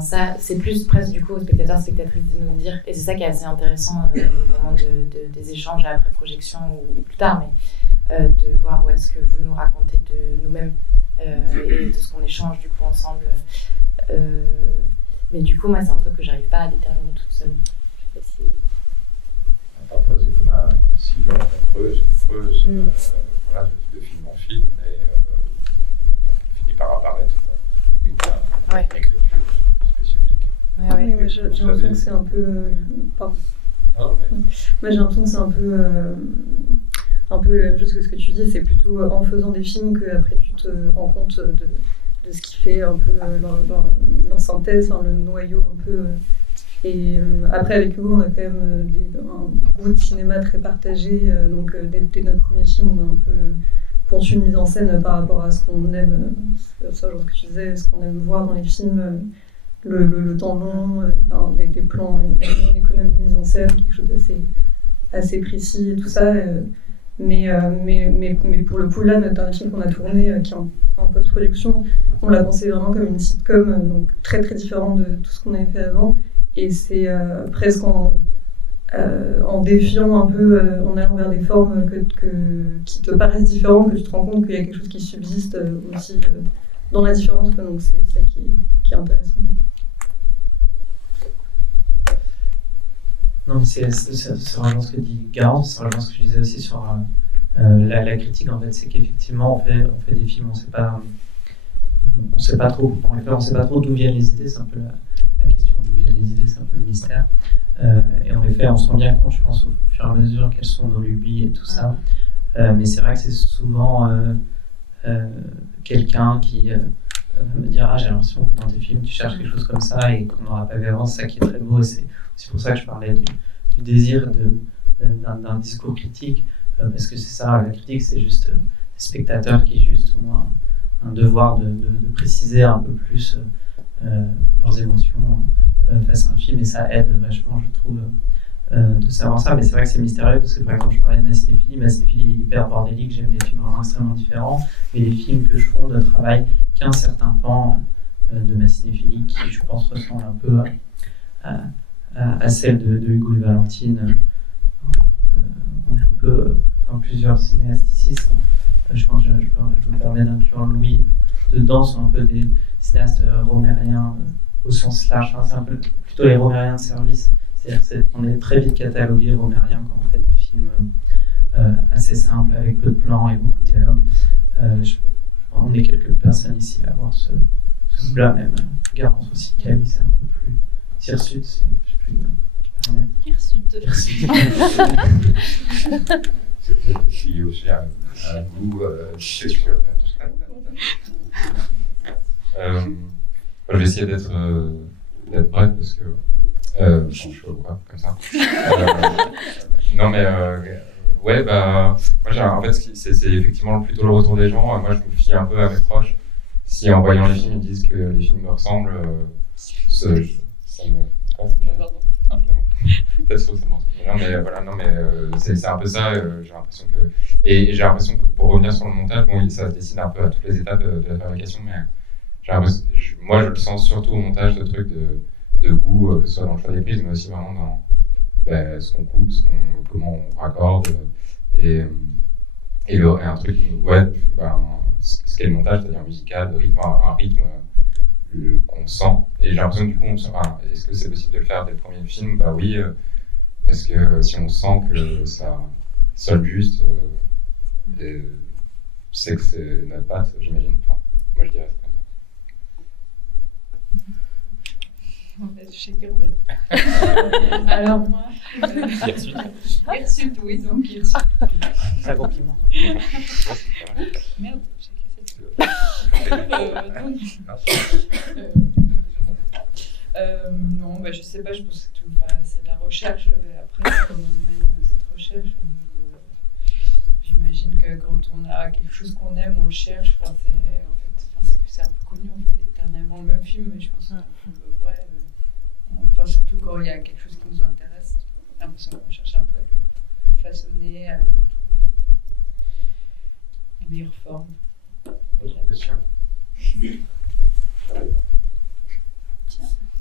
Ça, c'est plus presque du coup aux spectateurs, spectatrices de nous le dire. Et c'est ça qui est assez intéressant au moment des échanges après projection ou plus tard, mais de voir où est-ce que vous nous racontez de nous-mêmes et de ce qu'on échange du coup ensemble. Mais du coup, moi, c'est un truc que j'arrive pas à déterminer toute seule. Je sais pas si... Parfois, c'est comme un sillon, on creuse, de film en film, et on finit par apparaître une écriture spécifique. Oui, moi, j'ai l'impression que c'est un peu... Pardon. Moi, j'ai l'impression que c'est un peu la même chose que ce que tu dis, c'est plutôt en faisant des films qu'après tu te rends compte de ce qui fait un peu leur synthèse, le noyau un peu... Et après, avec Hugo, on a quand même un goût de cinéma très partagé. Donc, dès notre premier film, on a un peu conçu une mise en scène par rapport à ce qu'on aime, ça, genre ce que tu disais, ce qu'on aime voir dans les films, le temps long, des plans, une économie de mise en scène, quelque chose d'assez précis et tout ça. Mais pour le coup, là, notre dernier film qu'on a tourné, qui est en post-production, on l'a pensé vraiment comme une sitcom, donc très très différent de tout ce qu'on avait fait avant. Et c'est presque en défiant un peu, en allant vers des formes qui te paraissent différentes, que tu te rends compte qu'il y a quelque chose qui subsiste aussi dans la différence. Donc c'est ça qui est intéressant. Non, mais c'est vraiment ce que dit Garance, c'est vraiment ce que je disais aussi sur la critique. En fait, c'est qu'effectivement, on fait des films, on sait pas trop d'où viennent les idées, c'est un peu la question d'où viennent les idées, c'est un peu le mystère. Et on les fait, on se rend bien compte, je pense, au fur et à mesure quelles sont nos lubies et tout ça. Mais c'est vrai que c'est souvent quelqu'un qui va me dire j'ai l'impression que dans tes films tu cherches quelque chose comme ça et qu'on n'aura pas vu avant. C'est ça qui est très beau, et c'est aussi pour ça que je parlais du désir d'un discours critique, parce que c'est ça, la critique, c'est juste des spectateurs qui juste ont un devoir de préciser un peu plus leurs émotions face à un film, et ça aide vachement, je trouve, de savoir ça. Mais c'est vrai que c'est mystérieux, parce que par exemple, je parlais de ma cinéphilie est hyper bordélique, j'aime des films vraiment extrêmement différents, mais les films que je fonde ne travaillent qu'un certain pan de ma cinéphilie qui, je pense, ressemble un peu à celle de Hugo et Valentine. On est un peu, plusieurs cinéastes ici, je pense que je me permets d'inclure Louis dedans, sont un peu des cinéastes romériens au sens large, c'est un peu plutôt les romériens de service, c'est-à-dire qu'on est très vite catalogué romérien quand on fait des films assez simples avec peu de plans et beaucoup de dialogues. On est quelques personnes ici à avoir ce goût-là, même Garance aussi, Camille, c'est un peu plus Hirsute, je sais plus permettre. Hirsute. C'est lié aussi à un goût sexuel. Je vais essayer d'être bref parce que je suis pas comme ça. Non mais ouais, moi en fait c'est effectivement plutôt le retour des gens. Moi je me fie un peu à mes proches. Si en voyant les films ils disent que les films me ressemblent, ça me... Peut-être ça me ressemble. Non mais c'est un peu ça. J'ai l'impression que j'ai l'impression que pour revenir sur le montage, ça se décide un peu à toutes les étapes de la fabrication, mais moi je le sens surtout au montage, ce truc de goût, que ce soit dans le choix des prises, mais aussi vraiment dans ce qu'on coupe, comment on raccorde, et un truc, ce qu'est le montage, c'est-à-dire musical, de rythme, un rythme qu'on sent. Et j'ai l'impression que du coup, est-ce que c'est possible de le faire dès le premier film ? Bah oui, parce que si on sent que ça sonne juste, c'est que c'est notre patte, j'imagine. Enfin, moi je dirais ça comme Chacun alors moi, Hirsute, oui, donc Hirsute. C'est un compliment. Merde, j'ai non, bah, je sais pas, je pense que c'est de la recherche. Après, comment on mène cette recherche, j'imagine que quand on a quelque chose qu'on aime, on le cherche. C'est un peu connu, on fait éternellement le même film, mais je pense que le vrai, surtout quand il y a quelque chose qui nous intéresse, j'ai l'impression qu'on cherche un peu à le façonner, à le trouver la meilleure forme. Autre question.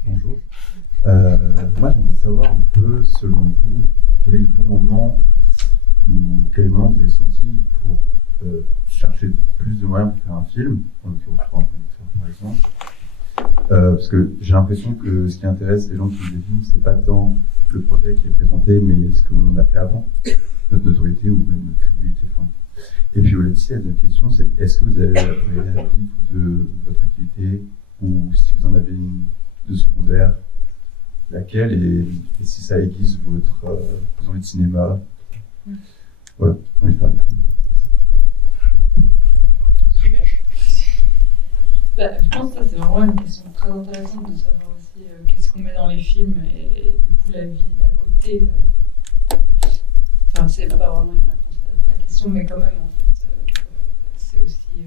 Bonjour. Moi, j'aimerais savoir un peu, selon vous, quel est le bon moment ou quel moment vous avez senti pour chercher plus de moyens pour faire un film, en l'occurrence pour un producteur par exemple. Parce que j'ai l'impression que ce qui intéresse les gens qui font des films, c'est pas tant le projet qui est présenté, mais ce qu'on a fait avant, notre notoriété ou même notre crédibilité. Et puis au-delà de ça, la deuxième question, c'est est-ce que vous avez la vie de votre activité, ou si vous en avez une de secondaire, laquelle, et si ça aiguise votre envie de cinéma. Voilà, on va faire des films. Je pense que ça, c'est vraiment une question très intéressante de savoir aussi qu'est-ce qu'on met dans les films et du coup la vie d'à côté. C'est pas vraiment une réponse à la question, mais quand même, en fait, c'est aussi.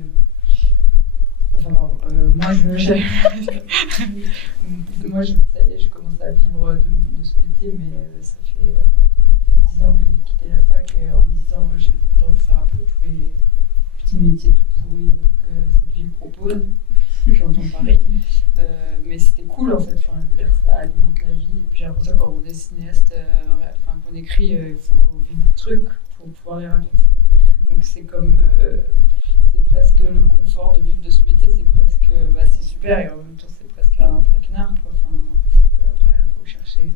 Moi, ça y est, je commence à vivre de ce métier, mais ça fait 10 ans que j'ai quitté la fac et en me disant j'ai le temps de faire un peu tous les petits métiers tout pourris que cette ville propose. J'entends Paris. Mais c'était cool en fait, ça alimente la vie. Et puis j'ai l'impression que quand on est cinéaste, qu'on écrit, il faut vivre des trucs pour pouvoir les raconter. Donc c'est comme. C'est presque le confort de vivre de ce métier, c'est presque. C'est super et en même temps c'est presque un traquenard. Après, il faut chercher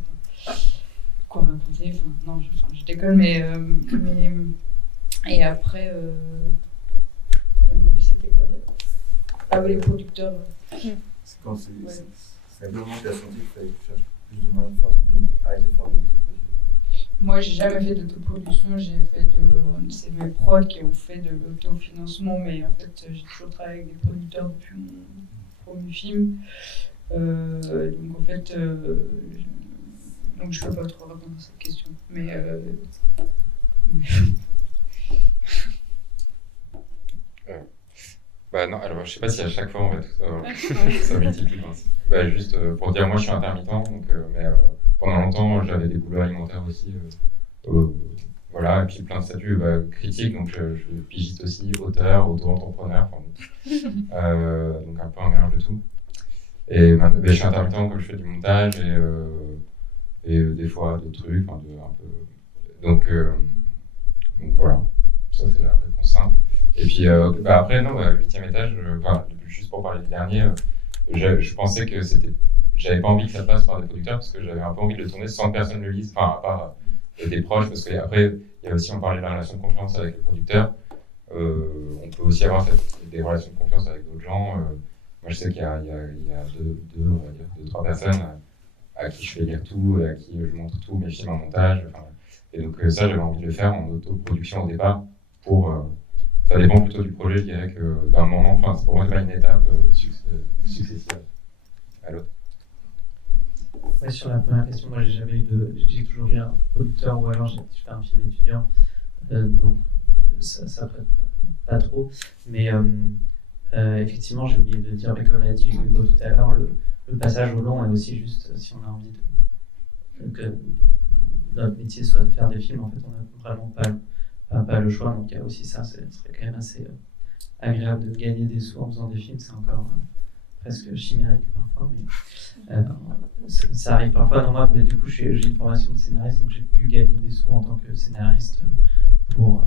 quoi raconter. Non, je déconne, mais. Et après. C'était quoi d'autre? Ah oui, les producteurs. C'est quand c'est un moment que tu as senti qu'il fallait que tu cherches plus de moyens de faire ton film, arrêter de faire de l'autoproduction. Moi, j'ai jamais fait d'autoproduction, c'est mes prods qui ont fait de l'autofinancement, mais en fait, j'ai toujours travaillé avec des producteurs depuis mon premier film. Donc en fait, donc je peux pas trop répondre à cette question. Mais non, alors je sais pas si à chaque fois en fait ça multiplie. Juste pour dire, moi je suis intermittent, donc, mais pendant longtemps j'avais des boulots alimentaires aussi. Voilà, et puis plein de statuts critiques, donc je pigiste aussi, auteur, auto-entrepreneur, donc un peu un mélange de tout. Et je suis intermittent comme je fais du montage et des fois d'autres trucs, un peu. Donc voilà, ça c'est la réponse simple. Et puis après, non, 8e étage, juste pour parler du dernier, je pensais que j'avais pas envie que ça passe par des producteurs parce que j'avais un peu envie de le tourner sans que personne le lise, à part des proches, parce qu'après, il y a aussi, on parlait de la relation de confiance avec le producteur. On peut aussi avoir des relations de confiance avec d'autres gens. Moi, je sais qu'il y a deux, trois personnes à qui je fais lire tout, à qui je montre tous mes films en montage. Et donc ça, j'avais envie de le faire en autoproduction au départ ça dépend plutôt du projet, je dirais, que d'un moment. Pour moi, c'est pas une étape successive à l'autre. Ouais, sur la première question, moi j'ai toujours eu un producteur ou alors je fais un film étudiant, donc ça prête pas trop. Mais effectivement, j'ai oublié de dire, mais comme l'a dit Hugo tout à l'heure, le passage au long est aussi juste si on a envie que notre métier soit de faire des films. En fait, on n'a vraiment pas le choix, donc il y a aussi ça, ce serait quand même assez agréable de gagner des sous en faisant des films, c'est encore presque chimérique parfois, mais ça arrive parfois. Non, moi, du coup, j'ai une formation de scénariste, donc j'ai pu gagner des sous en tant que scénariste pour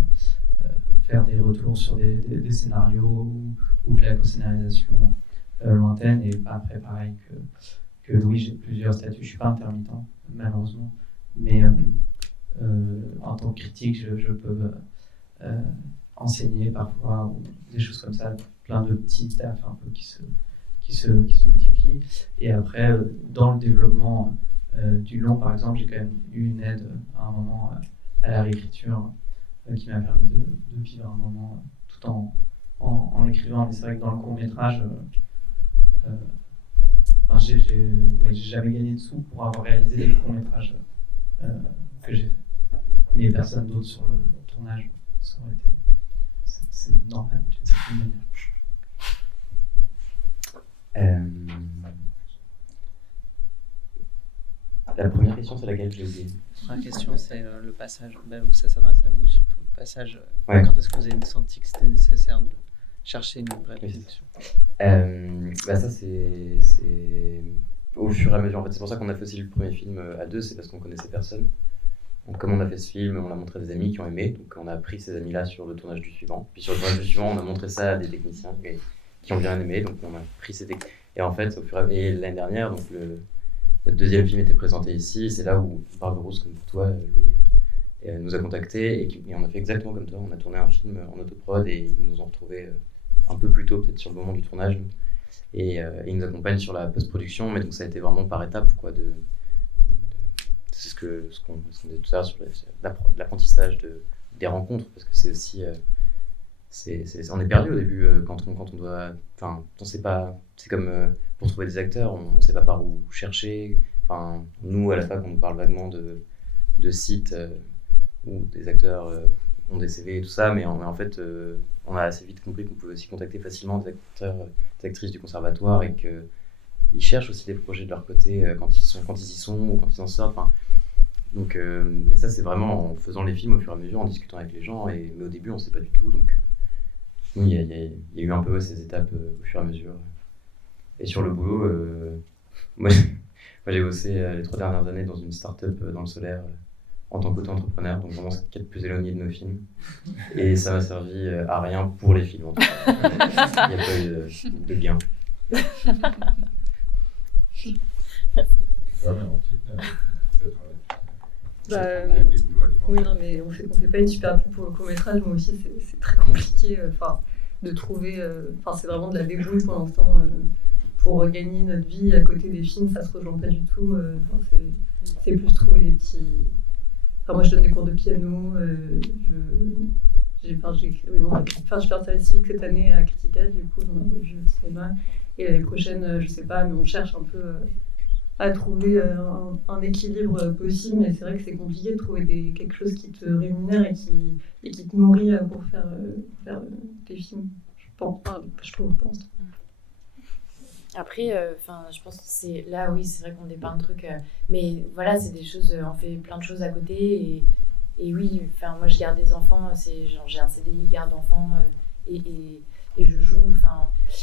faire des retours sur des scénarios ou de la co-scénarisation lointaine, et après, pareil que Louis, j'ai plusieurs statuts, je suis pas intermittent, malheureusement, mais en tant que critique, je peux enseigner parfois, ou des choses comme ça, plein de petits tafs un peu qui qui se multiplient. Et après, dans le développement du long, par exemple, j'ai quand même eu une aide à un moment à la réécriture qui m'a permis de vivre un moment tout en écrivant. Mais c'est vrai que dans le court-métrage, j'ai jamais gagné de sous pour avoir réalisé les courts-métrages que j'ai fait. Mais personne d'autre sur le tournage, ça aurait été... C'est normal d'une certaine manière. La première question, c'est laquelle j'ai oublié? La première question, c'est le passage. Où ça s'adresse à vous surtout, le passage. Ouais. Quand est-ce que vous avez senti que c'était nécessaire de chercher une vraie production? Ça, c'est au fur et à mesure. En fait, c'est pour ça qu'on a fait aussi le premier film à deux, c'est parce qu'on connaissait personne. Donc, comme on a fait ce film, on l'a montré à des amis qui ont aimé. Donc, on a pris ces amis-là sur le tournage du suivant. Puis, sur le tournage du suivant, on a montré ça à des techniciens qui ont bien aimé. Donc, on a pris ces Et en fait, au fur et à mesure. Et l'année dernière, donc, le deuxième film était présenté ici. C'est là où Barberousse, comme pour toi, Louis, nous a contactés. Et on a fait exactement comme toi. On a tourné un film en autoprod et ils nous ont retrouvés un peu plus tôt, peut-être sur le moment du tournage. Et ils nous accompagnent sur la post-production. Mais donc, ça a été vraiment par étapes, quoi, c'est ce qu'on disait tout à l'heure sur l'apprentissage des rencontres, parce que c'est aussi on est perdu au début quand on doit, enfin on sait pas, c'est comme pour trouver des acteurs, on sait pas par où chercher. Enfin nous à la fac on nous parle vaguement de sites où des acteurs ont des CV et tout ça, mais en fait on a assez vite compris qu'on pouvait aussi contacter facilement des acteurs, des actrices du conservatoire et que ils cherchent aussi des projets de leur côté quand ils y sont ou quand ils en sortent. Enfin, donc, mais ça, c'est vraiment en faisant les films au fur et à mesure, en discutant avec les gens. Mais au début, on ne sait pas du tout. Donc, il y a eu un peu ces étapes au fur et à mesure. Et sur le boulot, moi j'ai bossé les 3 dernières années dans une start-up dans le solaire en tant qu'auto-entrepreneur. Donc, vraiment, ce qui est le plus éloigné de nos films. Et ça m'a servi à rien pour les films. En tout cas. Il n'y a pas eu de gain. Merci. Oui, non, mais on fait pas une super pub pour le court-métrage. Moi aussi, c'est très compliqué de trouver. C'est vraiment de la débrouille pour l'instant. Pour gagner notre vie à côté des films, ça se rejoint pas du tout. C'est plus trouver des petits. Moi, je donne des cours de piano. Je fais un service civique cette année à Critica, du coup, dans un jeu de cinéma. Et l'année prochaine, je sais pas, mais on cherche un peu à trouver un équilibre possible. Mais c'est vrai que c'est compliqué de trouver quelque chose qui te rémunère et qui te nourrit pour faire tes films. Je trouve. Après, je pense que c'est là, oui, c'est vrai qu'on dépeint le truc. Mais voilà, c'est des choses, on fait plein de choses à côté. Et oui, moi je garde des enfants, j'ai un CDI garde enfants et je joue.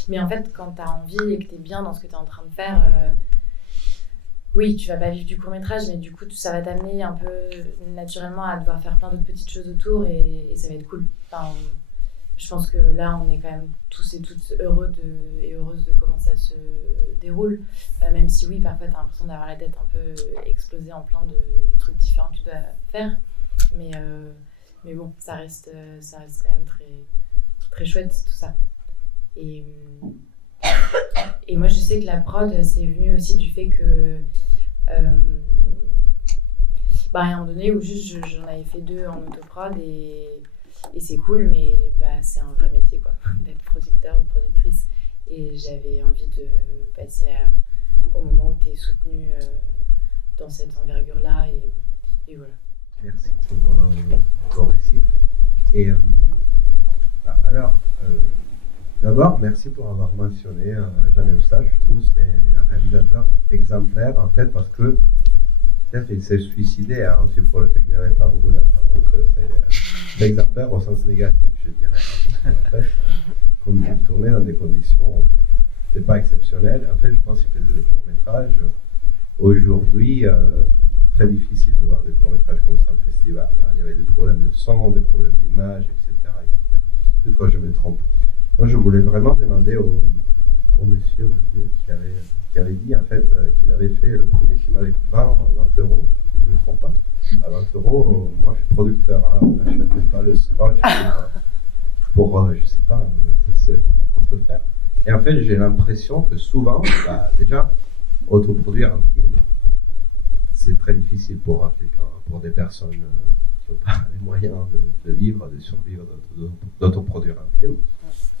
Mais en fait, quand t'as envie et que t'es bien dans ce que t'es en train de faire, oui, tu vas pas vivre du court-métrage, mais du coup, ça va t'amener un peu naturellement à devoir faire plein d'autres petites choses autour et ça va être cool. Je pense que là, on est quand même tous et toutes heureux et heureuses de comment ça se déroule. Même si oui, parfois, t'as l'impression d'avoir la tête un peu explosée en plein de trucs différents que tu dois faire. Mais bon, ça reste quand même très, très chouette tout ça. Et moi je sais que la prod c'est venu aussi du fait que à un moment donné où juste j'en avais fait 2 en autoprod et c'est cool, mais c'est un vrai métier quoi, d'être producteur ou productrice, et j'avais envie de passer au moment où tu es soutenu dans cette envergure là et voilà. Merci pour ton récit. Et alors, d'abord, merci pour avoir mentionné Jean Eustache. Je trouve que c'est un réalisateur exemplaire, en fait, parce que peut-être il s'est suicidé aussi pour le fait qu'il n'avait pas beaucoup d'argent. Donc, c'est exemplaire au sens négatif, je dirais. En fait, comme il tournait dans des conditions pas exceptionnelles. En fait, je pense qu'il faisait des courts-métrages. Aujourd'hui, très difficile de voir des courts-métrages comme ça en festival. Il y avait des problèmes de son, des problèmes d'image, etc. Peut-être que je me trompe. Donc, je voulais vraiment demander au monsieur qui avait dit en fait qu'il avait fait le premier film avec 20 euros, si je ne me trompe pas. À 20 euros, moi je suis producteur, on n'achète même pas le scotch pour je sais pas, c'est ce qu'on peut faire. Et en fait, j'ai l'impression que souvent, déjà, autoproduire un film, c'est très difficile pour quelqu'un, pour des personnes qui n'ont pas les moyens de vivre, de survivre, d'autoproduire un film.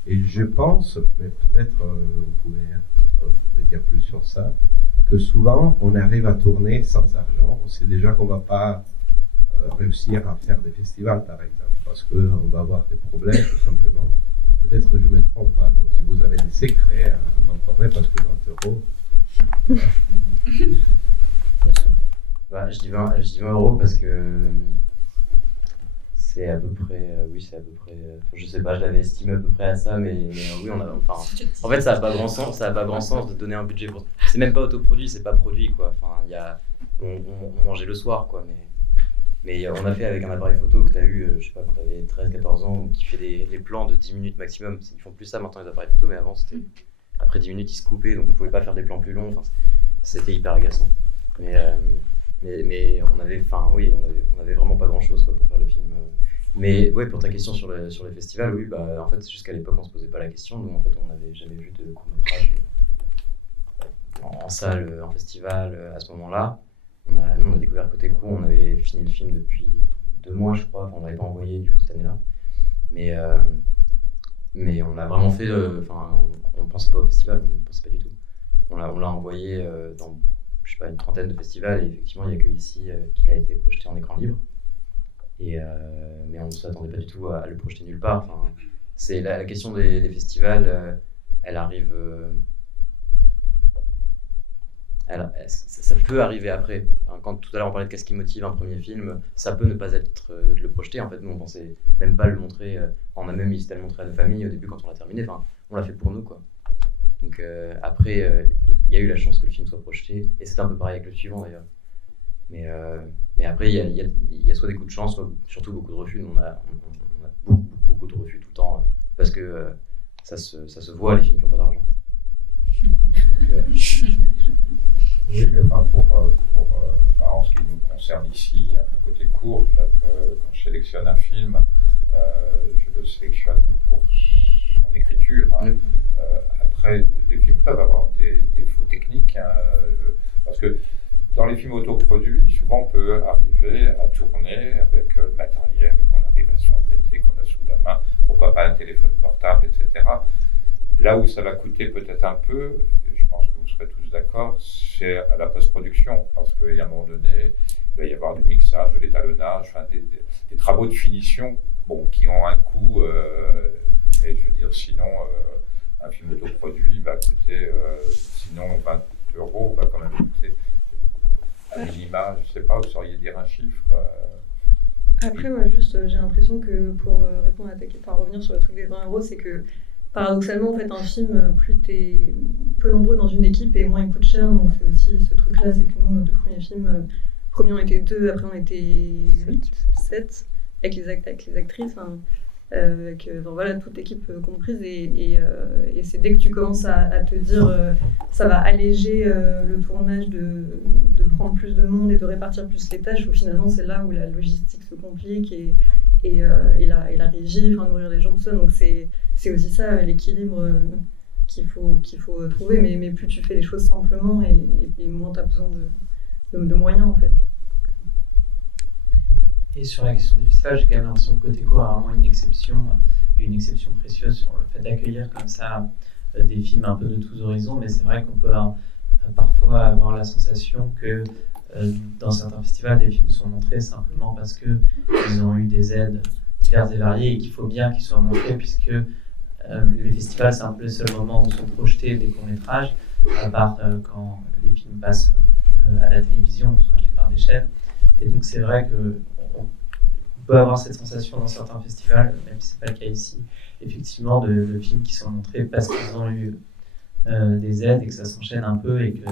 Et je pense, mais peut-être vous pouvez me dire plus sur ça, que souvent on arrive à tourner sans argent. On sait déjà qu'on ne va pas réussir à faire des festivals, par exemple, parce qu'on va avoir des problèmes, tout simplement. Peut-être que je me trompe pas. Donc si vous avez des secrets à m'informer, parce que 20 €. Je dis 20 € parce que c'est à peu près, je sais pas, je l'avais estimé à peu près à ça, mais oui, en fait, ça n'a pas grand sens de donner un budget pour. C'est même pas autoproduit, c'est pas produit, quoi. Enfin, on mangeait le soir, quoi, mais on a fait avec un appareil photo que tu as eu, je sais pas, quand tu avais 13-14 ans, qui fait les plans de 10 minutes maximum. Ils font plus ça maintenant, les appareils photo, mais avant, c'était après 10 minutes, ils se coupaient, donc on pouvait pas faire des plans plus longs. Enfin, c'était hyper agaçant. Mais on avait vraiment pas grand chose, quoi, pour faire le film. Mais ouais, pour ta question sur les festivals, oui, en fait, jusqu'à l'époque, on se posait pas la question. Nous, en fait, on n'avait jamais vu de court-métrage en salle, en festival, à ce moment-là. Nous, on a découvert Côté Court, on avait fini le film depuis 2 mois, je crois. Enfin, on l'avait pas envoyé, du coup, cette année-là. Mais on a vraiment fait, on pensait pas au festival, on ne pensait pas du tout. On l'a envoyé dans, je sais pas, une trentaine de festivals, et effectivement, il n'y a que ici qu'il a été projeté en écran libre. Mais on ne s'attendait pas du tout à le projeter nulle part. Enfin, c'est la question des festivals, elle arrive. Ça peut arriver après. Enfin, quand tout à l'heure on parlait de qu'est-ce qui motive un premier film, ça peut ne pas être de le projeter. En fait, nous on pensait même pas le montrer. On a même hésité à le montrer à nos familles au début quand on l'a terminé. Enfin, on l'a fait pour nous, quoi. Donc après, il y a eu la chance que le film soit projeté, et c'est un peu pareil avec le suivant d'ailleurs. Mais après, il y a soit des coups de chance, soit surtout beaucoup de refus. Nous, on a beaucoup de refus tout le temps, parce que ça se voit, les films qui n'ont pas d'argent. Oui, mais en ce qui nous concerne ici, à Côté Court, quand je sélectionne un film, je le sélectionne pour son écriture. Hein. Oui. Après, les films peuvent avoir des défauts techniques, hein, parce que dans les films autoproduits, souvent on peut arriver à tourner avec le matériel qu'on arrive à se faire prêter, qu'on a sous la main, pourquoi pas un téléphone portable, etc. Là où ça va coûter peut-être un peu, et je pense que vous serez tous d'accord, c'est à la post-production, parce qu'à un moment donné, il va y avoir du mixage, de l'étalonnage, des travaux de finition, qui ont un coût, mais je veux dire, sinon, un film autoproduit va coûter, sinon 20 €, va quand même coûter à minima, je ne sais pas, vous sauriez dire un chiffre Après, moi, juste, j'ai l'impression que pour répondre à revenir sur le truc des 20 €, c'est que paradoxalement, en fait, un film, plus t'es peu nombreux dans une équipe et moins il coûte cher. Donc c'est aussi ce truc-là, c'est que nous, nos 2 premiers films, premier on était 2, après on était 7, avec les actrices, avec voilà, toute l'équipe comprise. Et c'est dès que tu commences à te dire ça va alléger le tournage de prendre plus de monde et de répartir plus les tâches, où finalement c'est là où la logistique se complique et la régie, nourrir les gens, tout ça. Donc c'est aussi ça l'équilibre qu'il faut trouver, mais plus tu fais les choses simplement et moins tu as besoin de moyens, en fait. Et sur la question du festival, j'ai quand même l'impression que Côté Court a vraiment une exception précieuse sur le fait d'accueillir comme ça des films un peu de tous horizons, mais c'est vrai qu'on peut parfois avoir la sensation que dans certains festivals, des films sont montrés simplement parce qu'ils ont eu des aides diverses et variées et qu'il faut bien qu'ils soient montrés, puisque les festivals, c'est un peu le seul moment où sont projetés des courts-métrages, à part quand les films passent à la télévision ou sont achetés par des chaînes. Et donc c'est vrai qu'on peut avoir cette sensation dans certains festivals, même si ce n'est pas le cas ici, effectivement, de films qui sont montrés parce qu'ils ont eu des aides et que ça s'enchaîne un peu, et que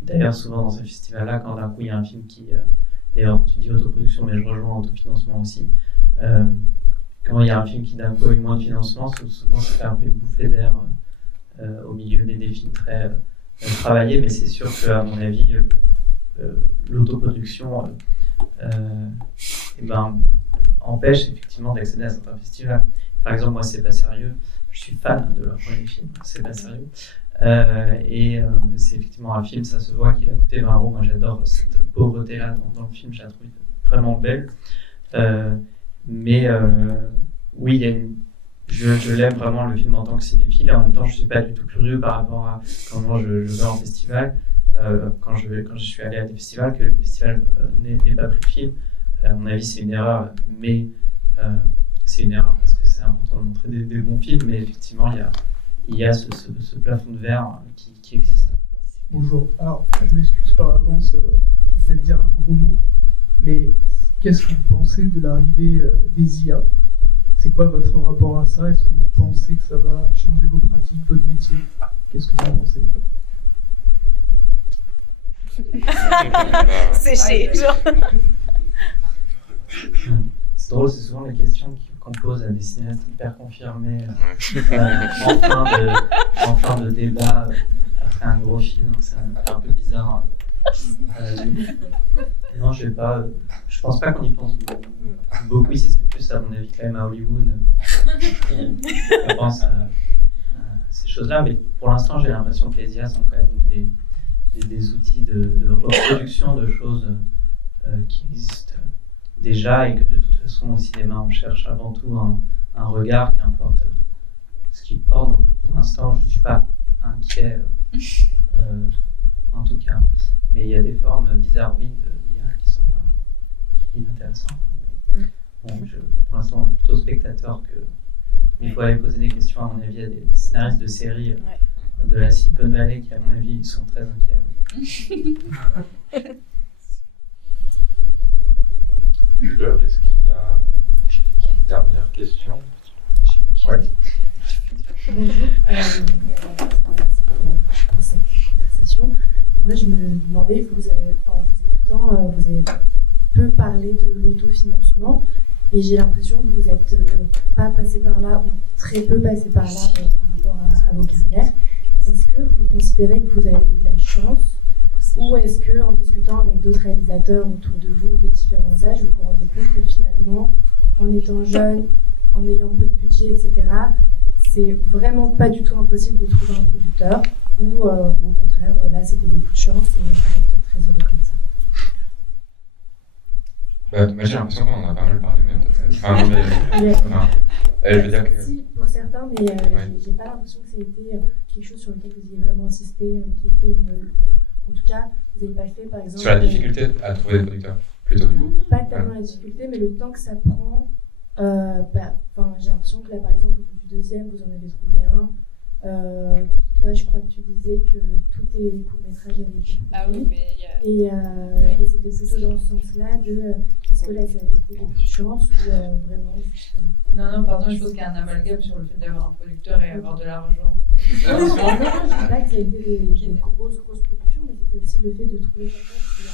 d'ailleurs souvent dans ces festivals-là, quand d'un coup il y a un film qui... d'ailleurs tu dis autoproduction, mais je rejoins autofinancement aussi. Quand il y a un film qui d'un coup a eu moins de financement, souvent ça fait un peu une bouffée d'air au milieu des films très travaillés, mais c'est sûr qu'à mon avis, l'autoproduction empêche effectivement d'accéder à certains festivals. Par exemple, moi, C'est pas sérieux. je suis fan de leur premier film, c'est pas sérieux. C'est effectivement un film, ça se voit qu'il a coûté 20 €. Moi j'adore cette pauvreté-là dans le film, je la trouve vraiment belle. Oui, il y a je l'aime vraiment le film en tant que cinéphile, et en même temps je suis pas du tout curieux par rapport à comment je vais en festival. Quand je suis allé à des festivals, que les festivals n'aient pas pris le film, à mon avis c'est une erreur, mais c'est une erreur parce que c'est important de montrer des bons films, mais effectivement il y a ce plafond de verre qui existe. Bonjour, alors je m'excuse par avance, je vais peut-être dire un gros mot, mais qu'est-ce que vous pensez de l'arrivée des IA ? C'est quoi votre rapport à ça ? Est-ce que vous pensez que ça va changer vos pratiques, votre métier ? Qu'est-ce que vous en pensez ? Séché, genre. C'est drôle, c'est souvent les questions qu'on pose à des cinéastes hyper confirmés en fin de débat après un gros film, donc c'est un peu bizarre. Non, je pense pas qu'on y pense beaucoup ici, c'est plus à mon avis quand même à Hollywood. On pense à ces choses-là, mais pour l'instant j'ai l'impression que les IA sont quand même des outils de reproduction de choses qui existent déjà, et que de toute façon au cinéma on cherche avant tout un regard, qu'importe ce qu'il porte. Donc pour l'instant je ne suis pas inquiet en tout cas, mais il y a des formes bizarroïdes d'IA qui sont pas inintéressantes. Mais bon, pour l'instant on est plutôt spectateur que. Il faut aller poser des questions à mon avis à des scénaristes de séries de la Silicon Valley qui à mon avis sont très inquiets. L'heure, est-ce qu'il y a une dernière question? Oui. Bonjour, merci pour cette conversation. Moi, je me demandais, en vous écoutant, vous avez peu parlé de l'autofinancement, et j'ai l'impression que vous n'êtes pas passé par là, ou très peu passé par là par rapport à vos carrières. Est-ce que vous considérez que vous avez eu de la chance, ou est-ce que, en discutant avec d'autres réalisateurs autour de vous, de différents âges, vous vous rendez compte que finalement, en étant jeune, en ayant peu de budget, etc., c'est vraiment pas du tout impossible de trouver un producteur, ou au contraire, là c'était des coups de chance et vous êtes très heureux comme ça? Moi j'ai l'impression qu'on en a pas mal parlé, mais peut-être. Je veux dire que. Si, pour certains, mais j'ai pas l'impression que ça a été quelque chose sur lequel vous ayez vraiment insisté, qui était une. En tout cas, vous n'avez pas fait, par exemple. Sur la difficulté à trouver des producteurs, plutôt du coup. Pas tellement la difficulté, mais le temps que ça prend. J'ai l'impression que là, par exemple, au bout du deuxième, vous en avez trouvé un. Toi, je crois que tu disais que tous tes courts-métrages avaient été publiés. Ah oui, mais il y a. Et c'était plutôt dans ce sens-là de est-ce que là, ça avait été des coups de chance ou vraiment juste. Non, pardon, je pense qu'il y a un amalgame sur le fait d'avoir un producteur et avoir de l'argent. Non, je dis pas que ça a été des grosses productions, mais c'était aussi le fait de trouver quelqu'un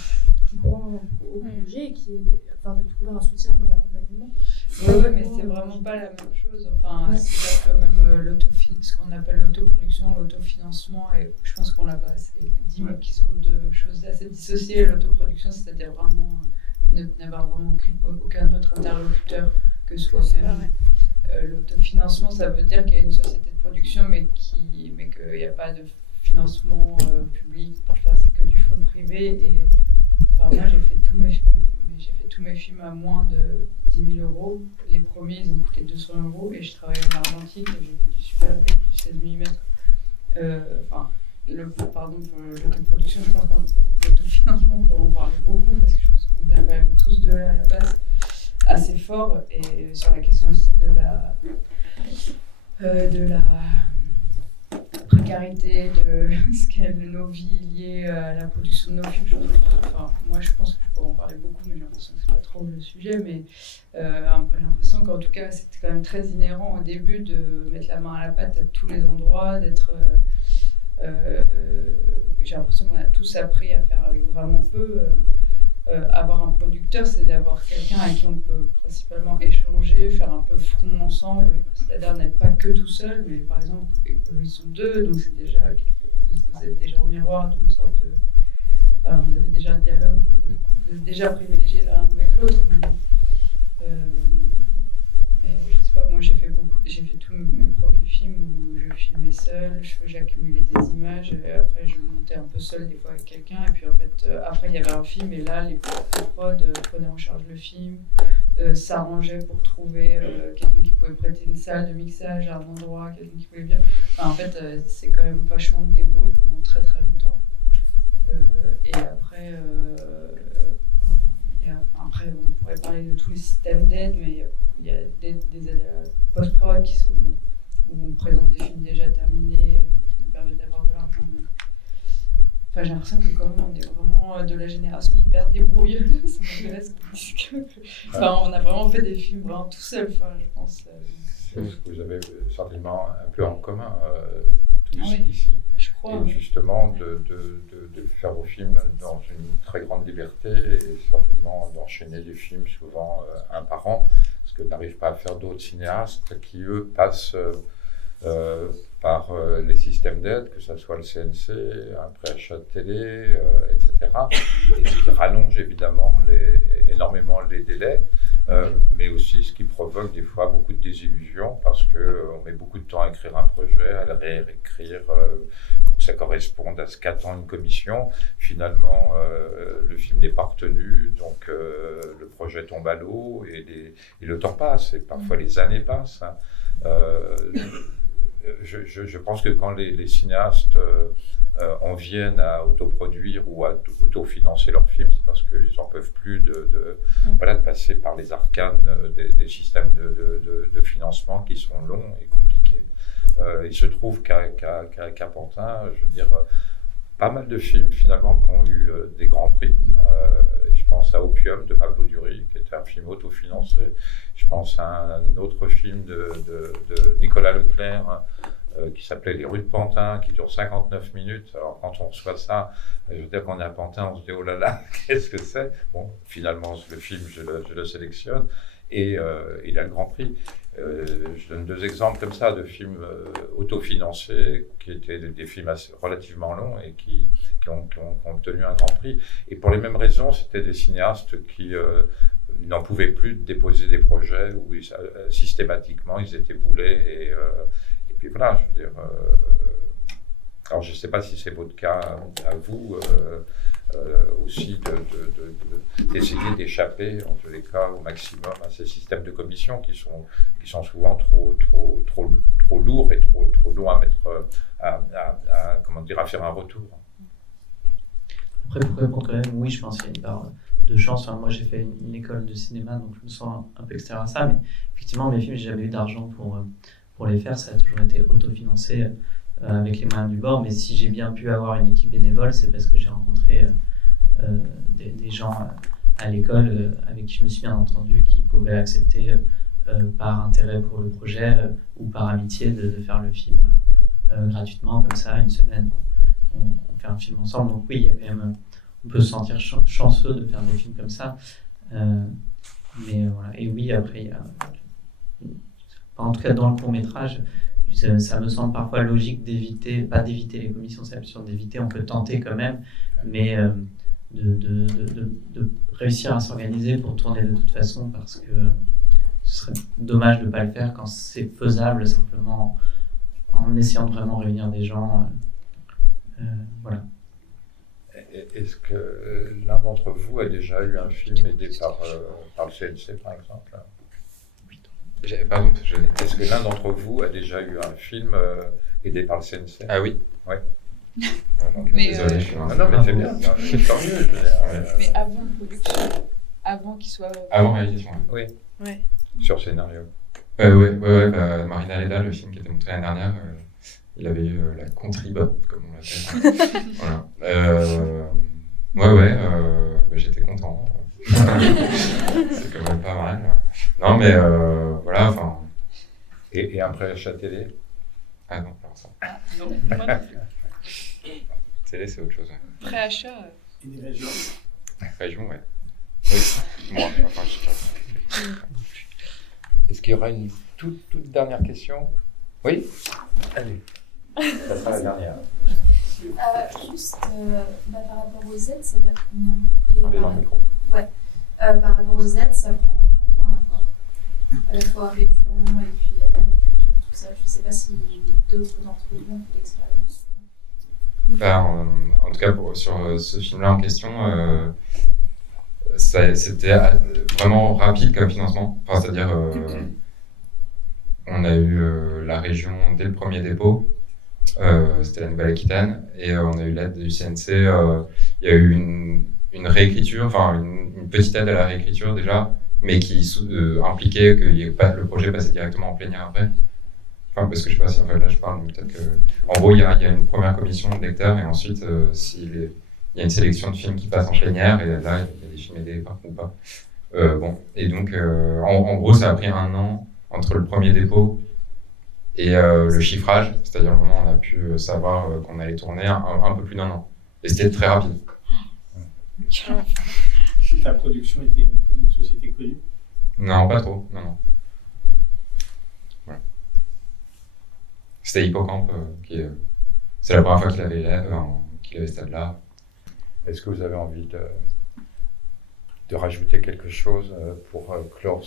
qui croit au projet et de trouver un soutien, un accompagnement. Oui, mais c'est vraiment pas la même chose. Enfin, c'est-à-dire que même ce qu'on appelle l'autoproduction, l'autofinancement, et je pense qu'on l'a pas assez dit, mais qui sont deux choses assez dissociées. L'autoproduction, c'est-à-dire vraiment n'avoir vraiment aucun autre interlocuteur que soi-même. L'autofinancement, ça veut dire qu'il y a une société de production, mais qu'il n'y a pas de financement public. Enfin, c'est que du fonds privé. Et moi, j'ai fait tous mes films à moins de 10 000 €. Les premiers, ils ont coûté 200 €, et je travaillais en argentique et j'ai fait du Super 8, du 16 mm. Pour l'autoproduction, je pense que l'autofinancement, on peut en parler beaucoup parce que je pense qu'on vient quand même tous de là à la base assez fort. Et sur la question aussi de la précarité, de ce qu'est nos vies liées à la production de nos films. Moi, je pense que je pourrais en parler beaucoup, mais j'ai l'impression que c'est pas trop le sujet. Mais j'ai l'impression qu'en tout cas, c'était quand même très inhérent au début de mettre la main à la pâte à tous les endroits, d'être. J'ai l'impression qu'on a tous appris à faire avec vraiment peu. Avoir un producteur, c'est d'avoir quelqu'un avec qui on peut principalement échanger, faire un peu front ensemble, c'est-à-dire n'être pas que tout seul, mais par exemple, ils sont deux, donc c'est déjà vous êtes déjà en miroir d'une sorte de. Vous avez déjà un dialogue, vous êtes déjà privilégiés l'un avec l'autre. Mais je sais pas, moi j'ai fait tous mes premiers films. films où je filmais seule, j'accumulais des images, et après je montais un peu seule des fois avec quelqu'un, et puis en fait après il y avait un film, et là les prods prenaient en charge le film, s'arrangeaient pour trouver quelqu'un qui pouvait prêter une salle de mixage à un endroit, quelqu'un qui pouvait bien... Enfin, en fait c'est quand même vachement de débrouille pendant très très longtemps. Et après, après, on pourrait parler de tous les systèmes d'aide, mais il y a des aides post-prod où on présente des films déjà terminés, qui nous permettent d'avoir de l'argent. Mais... Enfin, j'ai l'impression que quand même, on est vraiment de la génération hyper débrouilleuse. Ça m'intéresse qu'on dise que... Enfin, on a vraiment fait des films vraiment tout seul, enfin, je pense. C'est ce que vous avez certainement un peu en commun, tous oui, ici. Je crois. Et justement, de faire vos films dans une très grande liberté et certainement d'enchaîner les films souvent un par an, ce que n'arrivent pas à faire d'autres cinéastes qui, eux, passent par les systèmes d'aide, que ce soit le CNC, un préachat de télé, etc. Et ce qui rallonge évidemment énormément les délais. Mais aussi ce qui provoque des fois beaucoup de désillusions parce qu'on met beaucoup de temps à écrire un projet, à le réécrire pour que ça corresponde à ce qu'attend une commission. Finalement, le film n'est pas retenu, donc le projet tombe à l'eau et le temps passe et parfois les années passent. Je pense que quand les cinéastes en viennent à autoproduire ou à autofinancer leurs films, c'est parce qu'ils n'en peuvent plus de passer par les arcanes des systèmes de financement qui sont longs et compliqués. Il se trouve qu'à Pantin, je veux dire, pas mal de films finalement qui ont eu des grands prix. Je pense à Opium de Pablo Dury, qui était un film autofinancé. Je pense à un autre film de Nicolas Leclerc, qui s'appelait Les rues de Pantin, qui dure 59 minutes. Alors quand on reçoit ça, je veux dire qu'on est à Pantin, on se dit oh là là, qu'est-ce que c'est? Bon, finalement le film, je le sélectionne et il a le Grand Prix. Je donne deux exemples comme ça de films autofinancés qui étaient des films relativement longs et qui ont obtenu un Grand Prix. Et pour les mêmes raisons, c'était des cinéastes qui n'en pouvaient plus de déposer des projets où systématiquement ils étaient boulés et puis voilà, je veux dire. Alors je ne sais pas si c'est votre cas à vous aussi d'essayer d'échapper en tous les cas au maximum à ces systèmes de commission qui sont souvent trop lourds et trop longs à mettre à faire un retour. Après, pour répondre quand même, oui, je pense qu'il y a une part de chance. Enfin, moi, j'ai fait une école de cinéma, donc je me sens un peu extérieur à ça. Mais effectivement, mes films, j'ai jamais eu d'argent pour les faire. Ça a toujours été autofinancé avec les moyens du bord. Mais si j'ai bien pu avoir une équipe bénévole, c'est parce que j'ai rencontré des gens à l'école avec qui je me suis bien entendu, qui pouvaient accepter par intérêt pour le projet ou par amitié de faire le film gratuitement, comme ça, une semaine. On fait un film ensemble, donc oui, il y a quand même, on peut se sentir chanceux de faire des films comme ça, mais voilà. Et oui, après, il y a, en tout cas dans le court-métrage, ça me semble parfois logique d'éviter, pas d'éviter les commissions, c'est absurde d'éviter, on peut tenter quand même, mais de réussir à s'organiser pour tourner de toute façon, parce que ce serait dommage de ne pas le faire quand c'est faisable, simplement en essayant de vraiment réunir des gens. Voilà. Est-ce que l'un d'entre vous a déjà eu un film aidé par le CNC, par exemple? Pardon, Est-ce que l'un d'entre vous a déjà eu un film aidé par le CNC? Ah oui. Ouais. Mais désolé, je suis non, mais c'est bien, tant mieux. Je veux dire, mais avant production, avant qu'il soit. Avant réalisation. Oui. Ouais. Sur scénario. Ouais, Marina Leda, le film qui était montré l'année dernière, il avait eu la contrib, comme on l'appelle. Voilà. J'étais content. C'est quand même pas mal. Non, mais voilà, enfin. Et un préachat télé? Ah non, alors ça. Non, moi non plus. Télé, c'est autre chose. Ouais. Préachat. Et des régions. Région, ouais. Oui. Moi, enfin, je sais pas. Est-ce qu'il y aura une toute dernière question? Oui? Allez. Ça sera la dernière. Juste par rapport aux aides, ça dure combien? Parlez dans le micro. Ouais. Par rapport aux aides, ça prend combien de temps à avoir? À la fois région et puis la nourriture, tout ça. Je ne sais pas si d'autres d'entre vous ont fait l'expérience. En tout cas, sur ce film-là en question, c'était vraiment rapide comme financement. Enfin, c'est-à-dire, on a eu la région dès le premier dépôt, c'était la Nouvelle-Aquitaine, et on a eu l'aide du CNC. Il y a eu une réécriture, enfin une petite aide à la réécriture déjà, mais qui impliquait que le projet passait directement en plénière après. Enfin, parce que je sais pas si là je parle, mais peut-être que. En gros, il y a une première commission de lecteurs, et ensuite, il y a une sélection de films qui passent en plénière, et là, il y a des films aidés ou pas. Et donc, en gros, ça a pris 1 an entre le premier dépôt et le chiffrage, c'est-à-dire le moment où on a pu savoir qu'on allait tourner, un peu plus d'1 an. Et c'était très rapide. Ta production était une société connue? Non, pas trop, non. Voilà. C'était Hippocampe, c'est la première fois qu'il avait ce stade-là. Est-ce que vous avez envie de rajouter quelque chose pour clore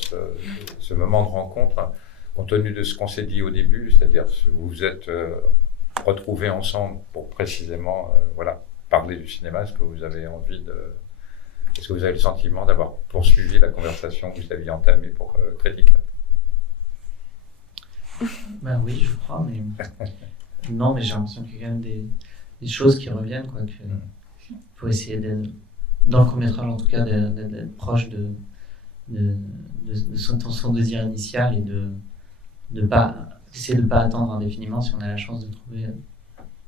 ce moment de rencontre, compte tenu de ce qu'on s'est dit au début, c'est-à-dire que vous vous êtes retrouvés ensemble pour précisément parler du cinéma? Est-ce que vous avez envie est-ce que vous avez le sentiment d'avoir poursuivi la conversation que vous aviez entamée pour Criticat? Ben oui, je crois, mais non, mais j'ai l'impression qu'il y a quand même des choses qui reviennent, quoi. Il faut essayer d'être, dans le court-métrage en tout cas, d'être proche de son désir initial, et d'essayer de ne pas attendre indéfiniment si on a la chance de trouver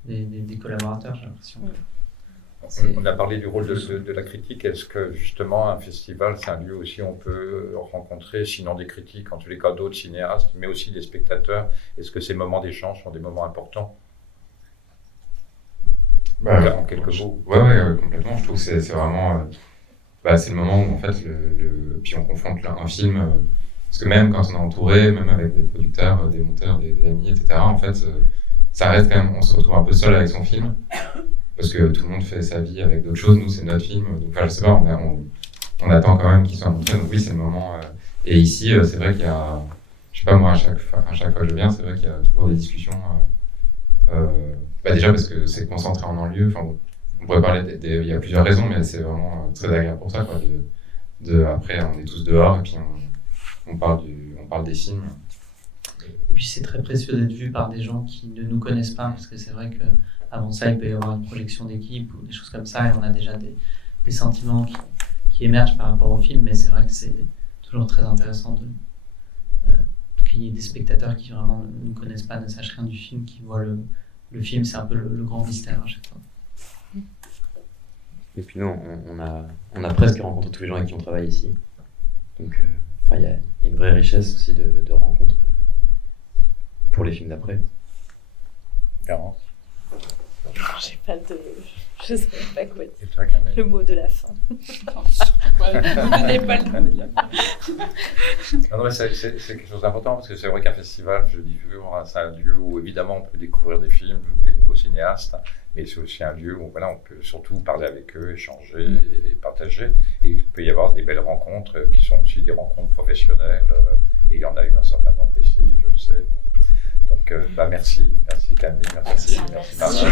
des collaborateurs, j'ai l'impression. On a parlé du rôle de la critique. Est-ce que justement un festival, c'est un lieu aussi où on peut rencontrer, sinon des critiques, en tous les cas d'autres cinéastes, mais aussi des spectateurs? Est-ce que ces moments d'échange sont des moments importants? En quelques mots. Ouais, complètement. Je trouve que c'est vraiment... c'est le moment où en fait, puis on confronte un film, parce que même quand on est entouré, même avec des producteurs, des monteurs, des amis, etc., en fait, ça reste quand même, on se retrouve un peu seul avec son film, parce que tout le monde fait sa vie avec d'autres choses. Nous, c'est notre film, donc je sais pas, on attend quand même qu'il soit montré, donc oui, c'est le moment. Et ici, c'est vrai qu'il y a, je sais pas moi, à chaque fois que je viens, c'est vrai qu'il y a toujours des discussions, déjà parce que c'est concentré en un lieu. Enfin, on pourrait parler il y a plusieurs raisons, mais c'est vraiment très agréable pour ça, quoi. Après, on est tous dehors, et puis on parle des films. Et puis c'est très précieux d'être vu par des gens qui ne nous connaissent pas, parce que c'est vrai qu'avant ça, il peut y avoir une projection d'équipe ou des choses comme ça, et on a déjà des sentiments qui émergent par rapport au film, mais c'est vrai que c'est toujours très intéressant qu'il y ait des spectateurs qui vraiment ne nous connaissent pas, ne sachent rien du film, qui voient le film. C'est un peu le grand mystère à chaque fois. Et puis nous, on a presque rencontré tous les gens avec qui on travaille ici. Donc, il y a une vraie richesse aussi de rencontres pour les films d'après. Clarence? J'ai pas de... Je sais pas quoi dire. Toi, Camille? Le mot de la fin. Vous donnez pas le mot de la fin. Non, mais c'est quelque chose d'important, parce que c'est vrai qu'un festival, je dis toujours, c'est un lieu où évidemment on peut découvrir des films, des nouveaux cinéastes, mais c'est aussi un lieu où on peut surtout parler avec eux, échanger et partager. Et il peut y avoir des belles rencontres qui sont aussi des rencontres professionnelles, et il y en a eu un certain nombre ici, je le sais. Donc merci Camille, merci Marc.